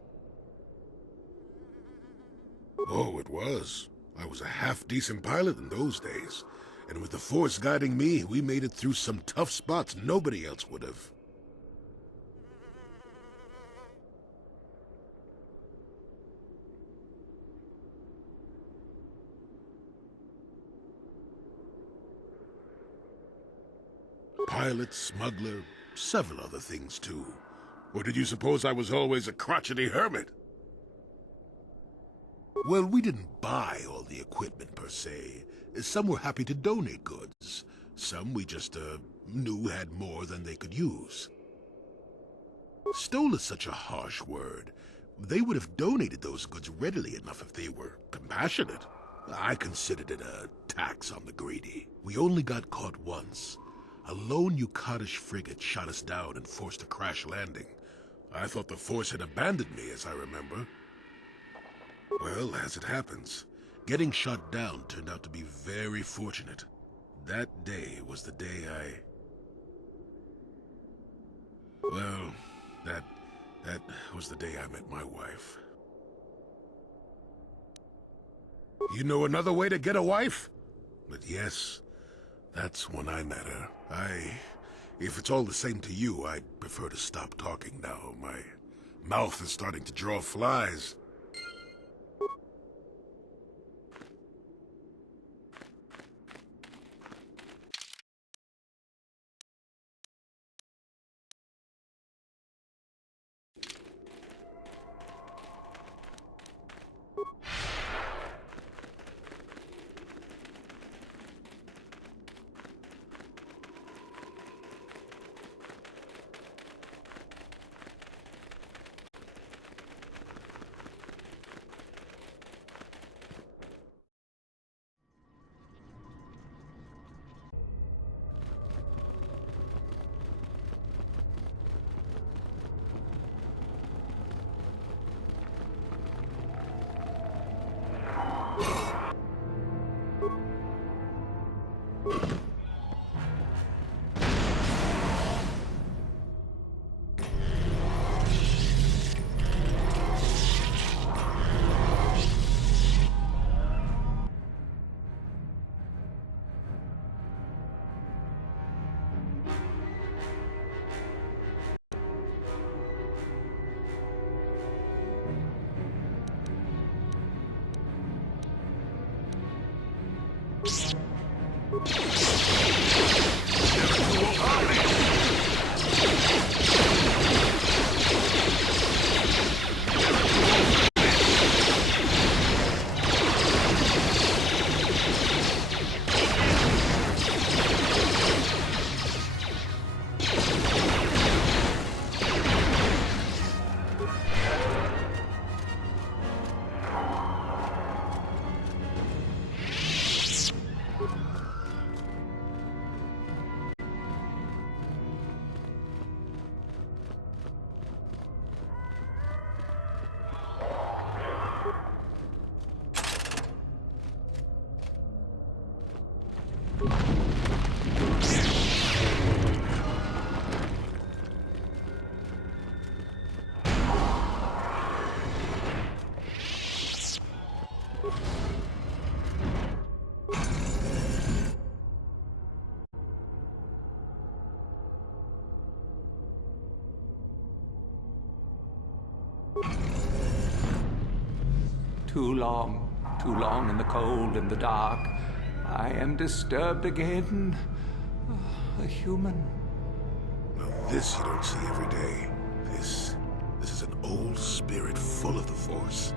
Oh, it was. I was a half-decent pilot in those days, and with the Force guiding me, we made it through some tough spots nobody else would have. Pilot, smuggler, several other things too. Or did you suppose I was always a crotchety hermit? Well, we didn't buy all the equipment per se. Some were happy to donate goods. Some we just, knew had more than they could use. Stole is such a harsh word. They would have donated those goods readily enough if they were compassionate. I considered it a tax on the greedy. We only got caught once. A lone Yukatish frigate shot us down and forced a crash landing. I thought the Force had abandoned me, as I remember. Well, as it happens, getting shot down turned out to be very fortunate. That day was the day Well, that was the day I met my wife. You know another way to get a wife? But yes, that's when I met her. If it's all the same to you, I'd prefer to stop talking now. My mouth is starting to draw flies. Too long in the cold and the dark. I am disturbed again. A human. Now this you don't see every day. This is an old spirit full of the Force.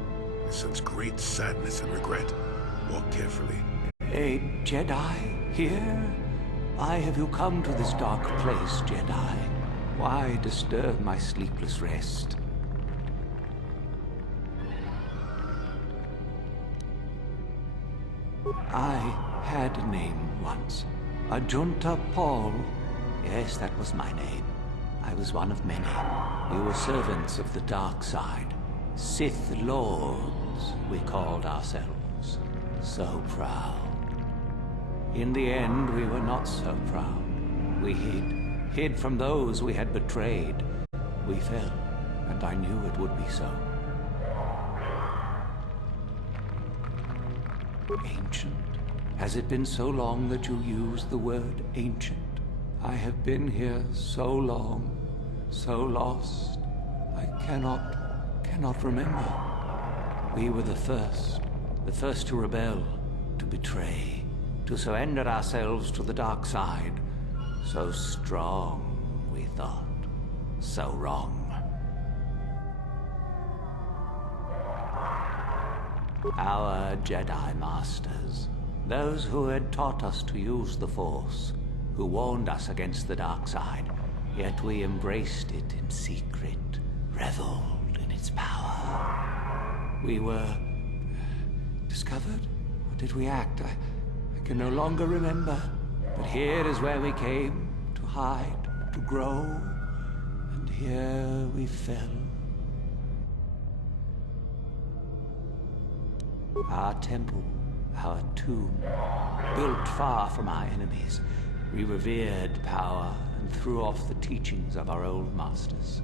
I sense great sadness and regret. Walk carefully. A Jedi here? Why have you come to this dark place, Jedi? Why disturb my sleepless rest? I had a name once. Ajunta Paul. Yes, that was my name. I was one of many. We were servants of the dark side. Sith Lords, we called ourselves. So proud. In the end, we were not so proud. We hid from those we had betrayed. We fell, and I knew it would be so. Ancient. Has it been so long that you use the word ancient? I have been here so long, so lost. I cannot remember. We were the first to rebel, to betray, to surrender ourselves to the dark side. So strong, we thought. So wrong. Our Jedi Masters, those who had taught us to use the Force, who warned us against the dark side, yet we embraced it in secret, reveled in its power. We were discovered? Or did we act? I can no longer remember. But here is where we came, to hide, to grow, and here we fell. Our temple, our tomb, built far from our enemies, we revered power and threw off the teachings of our old masters.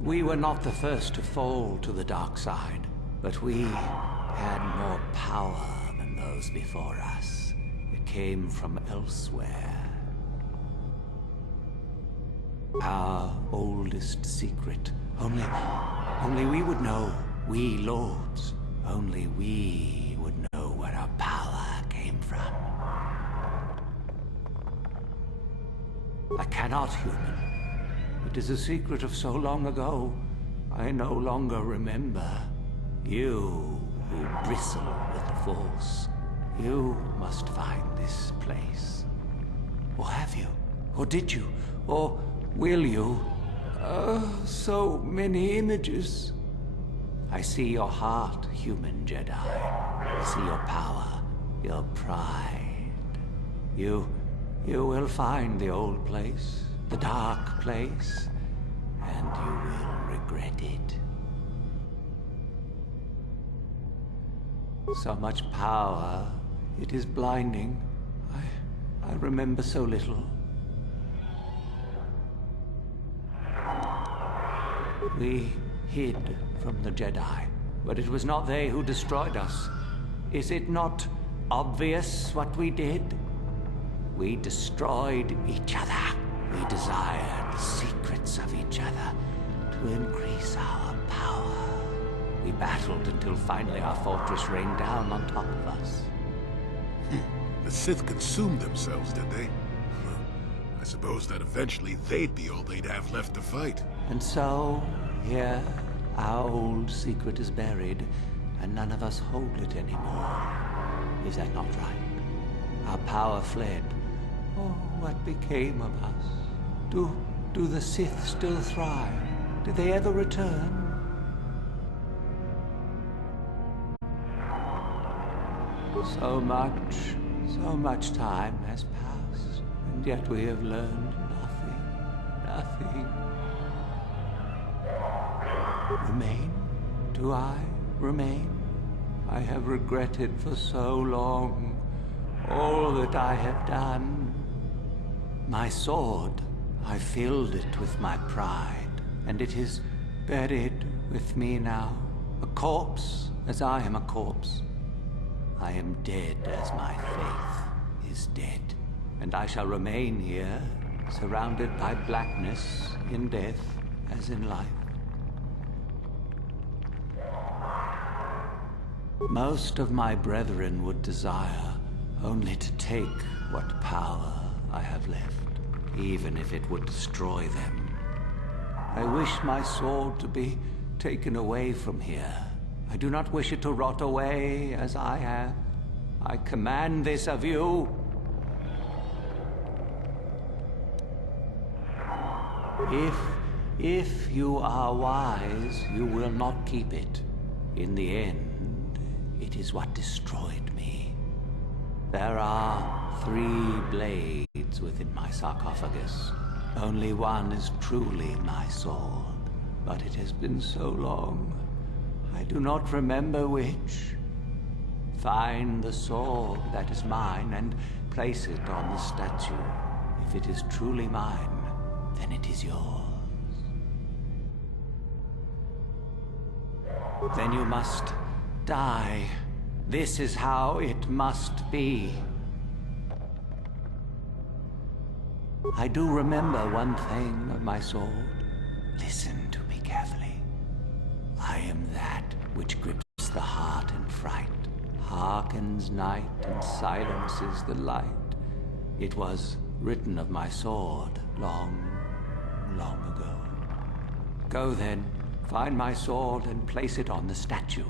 We were not the first to fall to the dark side, but we had more power than those before us. It came from elsewhere. Our oldest secret. Only we would know. We lords. Only we would know where our power came from. I cannot, human. It is a secret of so long ago. I no longer remember. You who bristle with the Force. You must find this place. Or have you? Or did you? Or will you? So many images. I see your heart, human Jedi. I see your power, your pride. You will find the old place, the dark place, and you will regret it. So much power, it is blinding. I remember so little. We hid from the Jedi, but it was not they who destroyed us. Is it not obvious what we did? We destroyed each other. We desired the secrets of each other to increase our power. We battled until finally our fortress rained down on top of us. The Sith consumed themselves, did they? I suppose that eventually they'd be all they'd have left to fight. And so, here, our old secret is buried, and none of us hold it anymore. Is that not right? Our power fled. Oh, what became of us? Do the Sith still thrive? Did they ever return? So much time has passed, and yet we have learned nothing. Remain? Do I remain? I have regretted for so long all that I have done. My sword, I filled it with my pride, and it is buried with me now, a corpse as I am a corpse. I am dead as my faith is dead, and I shall remain here, surrounded by blackness in death as in life. Most of my brethren would desire only to take what power I have left, even if it would destroy them. I wish my sword to be taken away from here. I do not wish it to rot away as I have. I command this of you. If you are wise, you will not keep it. In the end, it is what destroyed me. There are 3 blades within my sarcophagus. Only one is truly my sword. But it has been so long, I do not remember which. Find the sword that is mine and place it on the statue. If it is truly mine, then it is yours. Then you must die. This is how it must be. I do remember one thing of my sword. Listen to me carefully. I am that which grips the heart in fright, hearkens night and silences the light. It was written of my sword long, long ago. Go then, find my sword and place it on the statue.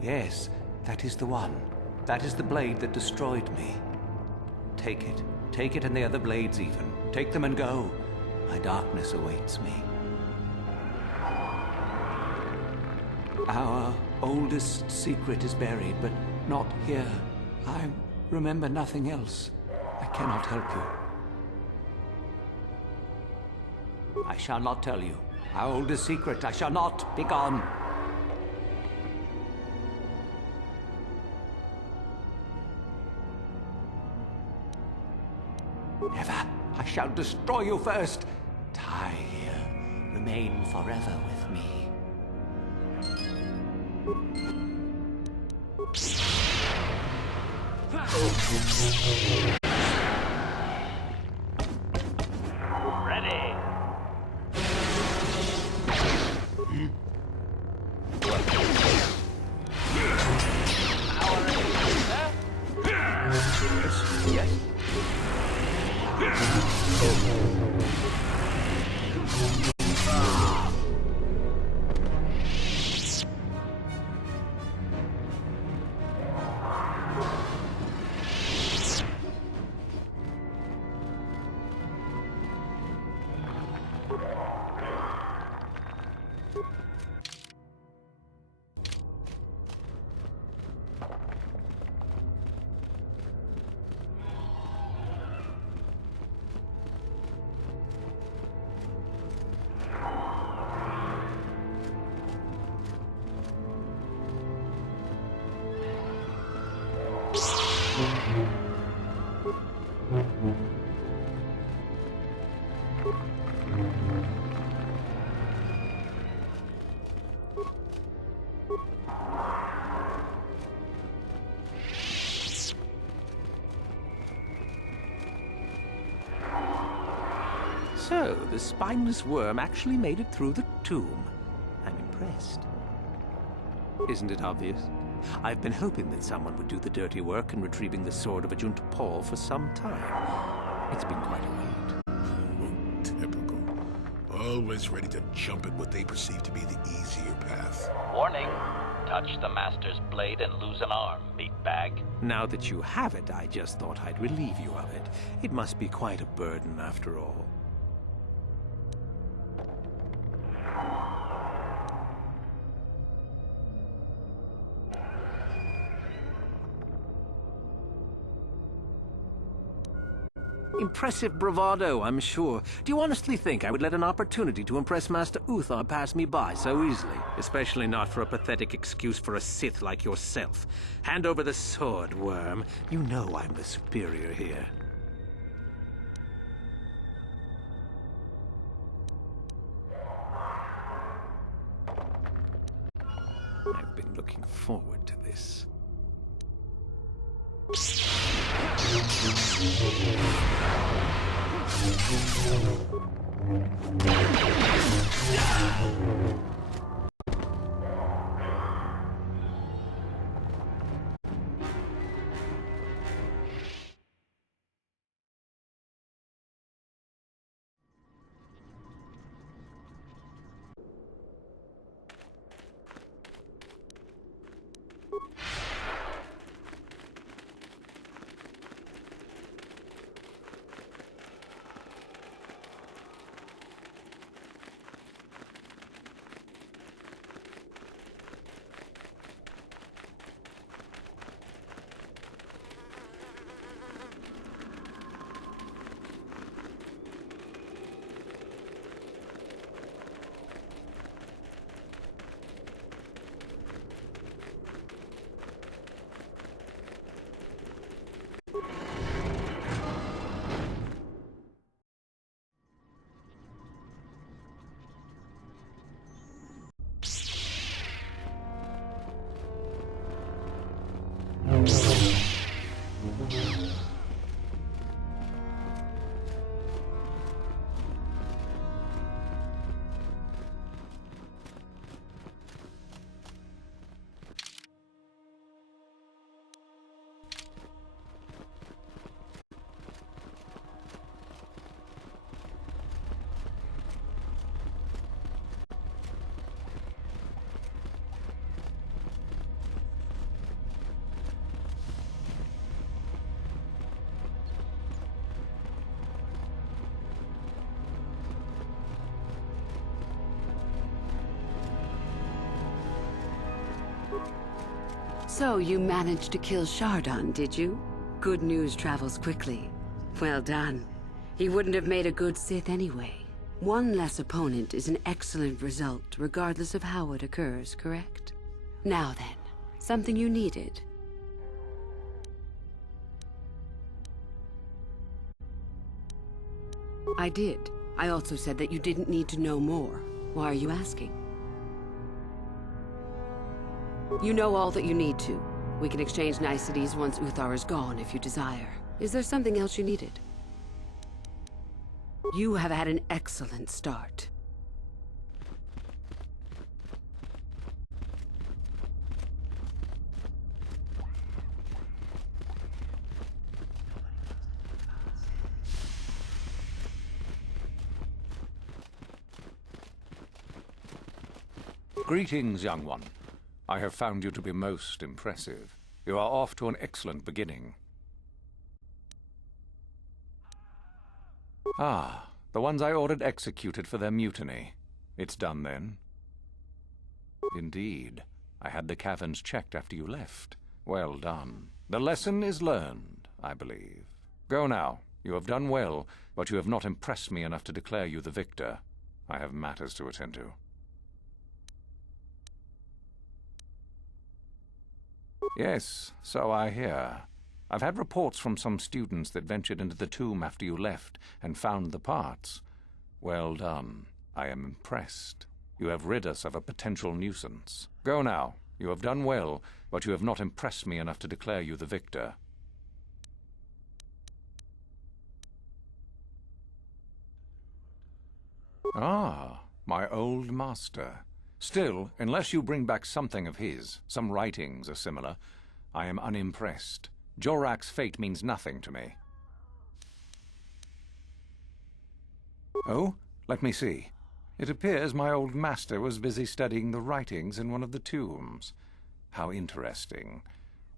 Yes, that is the one. That is the blade that destroyed me. Take it. Take it and the other blades even. Take them and go. My darkness awaits me. Our oldest secret is buried, but not here. I remember nothing else. I cannot help you. I shall not tell you. Our oldest secret, I shall not. Be gone. Never. I shall destroy you first. Die here. remain forever with me. Ready. Yes. So, the spineless worm actually made it through the tomb. I'm impressed. Isn't it obvious? I've been hoping that someone would do the dirty work in retrieving the sword of Ajunta Paul for some time. It's been quite a wait. Typical. Always ready to jump at what they perceive to be the easier path. Warning. Touch the Master's blade and lose an arm, meatbag. Now that you have it, I just thought I'd relieve you of it. It must be quite a burden after all. Impressive bravado, I'm sure. Do you honestly think I would let an opportunity to impress Master Uthar pass me by so easily? Especially not for a pathetic excuse for a Sith like yourself. Hand over the sword, worm. You know I'm the superior here. I've been looking forward to this. So you managed to kill Shardon, did you? Good news travels quickly. Well done. He wouldn't have made a good Sith anyway. One less opponent is an excellent result, regardless of how it occurs, correct? Now then, something you needed. I did. I also said that you didn't need to know more. Why are you asking? You know all that you need to. We can exchange niceties once Uthar is gone if you desire. Is there something else you needed? You have had an excellent start. Greetings, young one. I have found you to be most impressive. You are off to an excellent beginning. Ah, the ones I ordered executed for their mutiny. It's done then? Indeed. I had the caverns checked after you left. Well done. The lesson is learned, I believe. Go now. You have done well, but you have not impressed me enough to declare you the victor. I have matters to attend to. Yes, so I hear. I've had reports from some students that ventured into the tomb after you left and found the parts. Well done. I am impressed. You have rid us of a potential nuisance. Go now. You have done well, but you have not impressed me enough to declare you the victor. Ah, my old master. Still, unless you bring back something of his, some writings or similar, I am unimpressed. Jorak's fate means nothing to me. Oh, let me see. It appears my old master was busy studying the writings in one of the tombs. How interesting.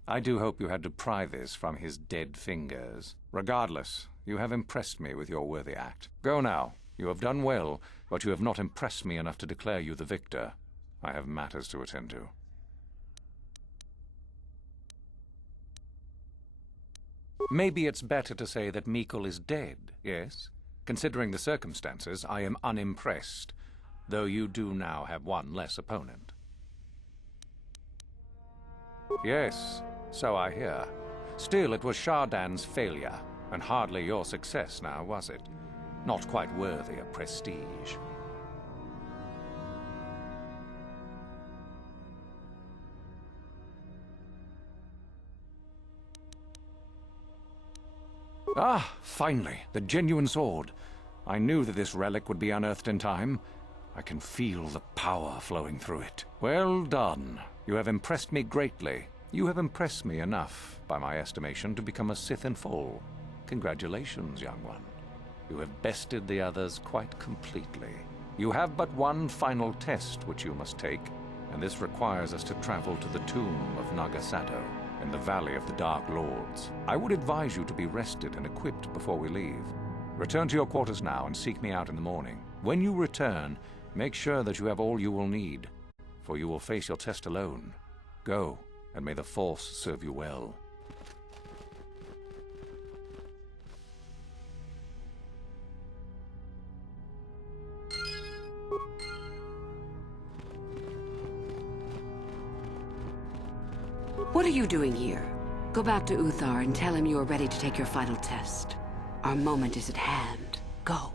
I do hope you had to pry this from his dead fingers. Regardless, you have impressed me with your worthy act. Go now. You have done well, but you have not impressed me enough to declare you the victor. I have matters to attend to. Maybe it's better to say that Mikul is dead, yes? Considering the circumstances, I am unimpressed, though you do now have one less opponent. Yes, so I hear. Still, it was Shardan's failure, and hardly your success now, was it? Not quite worthy of prestige. Ah, finally, the genuine sword. I knew that this relic would be unearthed in time. I can feel the power flowing through it. Well done. You have impressed me greatly. You have impressed me enough, by my estimation, to become a Sith in full. Congratulations, young one. You have bested the others quite completely. You have but one final test which you must take, and this requires us to travel to the tomb of Nagasado, in the Valley of the Dark Lords. I would advise you to be rested and equipped before we leave. Return to your quarters now and seek me out in the morning. When you return, make sure that you have all you will need, for you will face your test alone. Go, and may the Force serve you well. What are you doing here? Go back to Uthar and tell him you are ready to take your final test. Our moment is at hand. Go.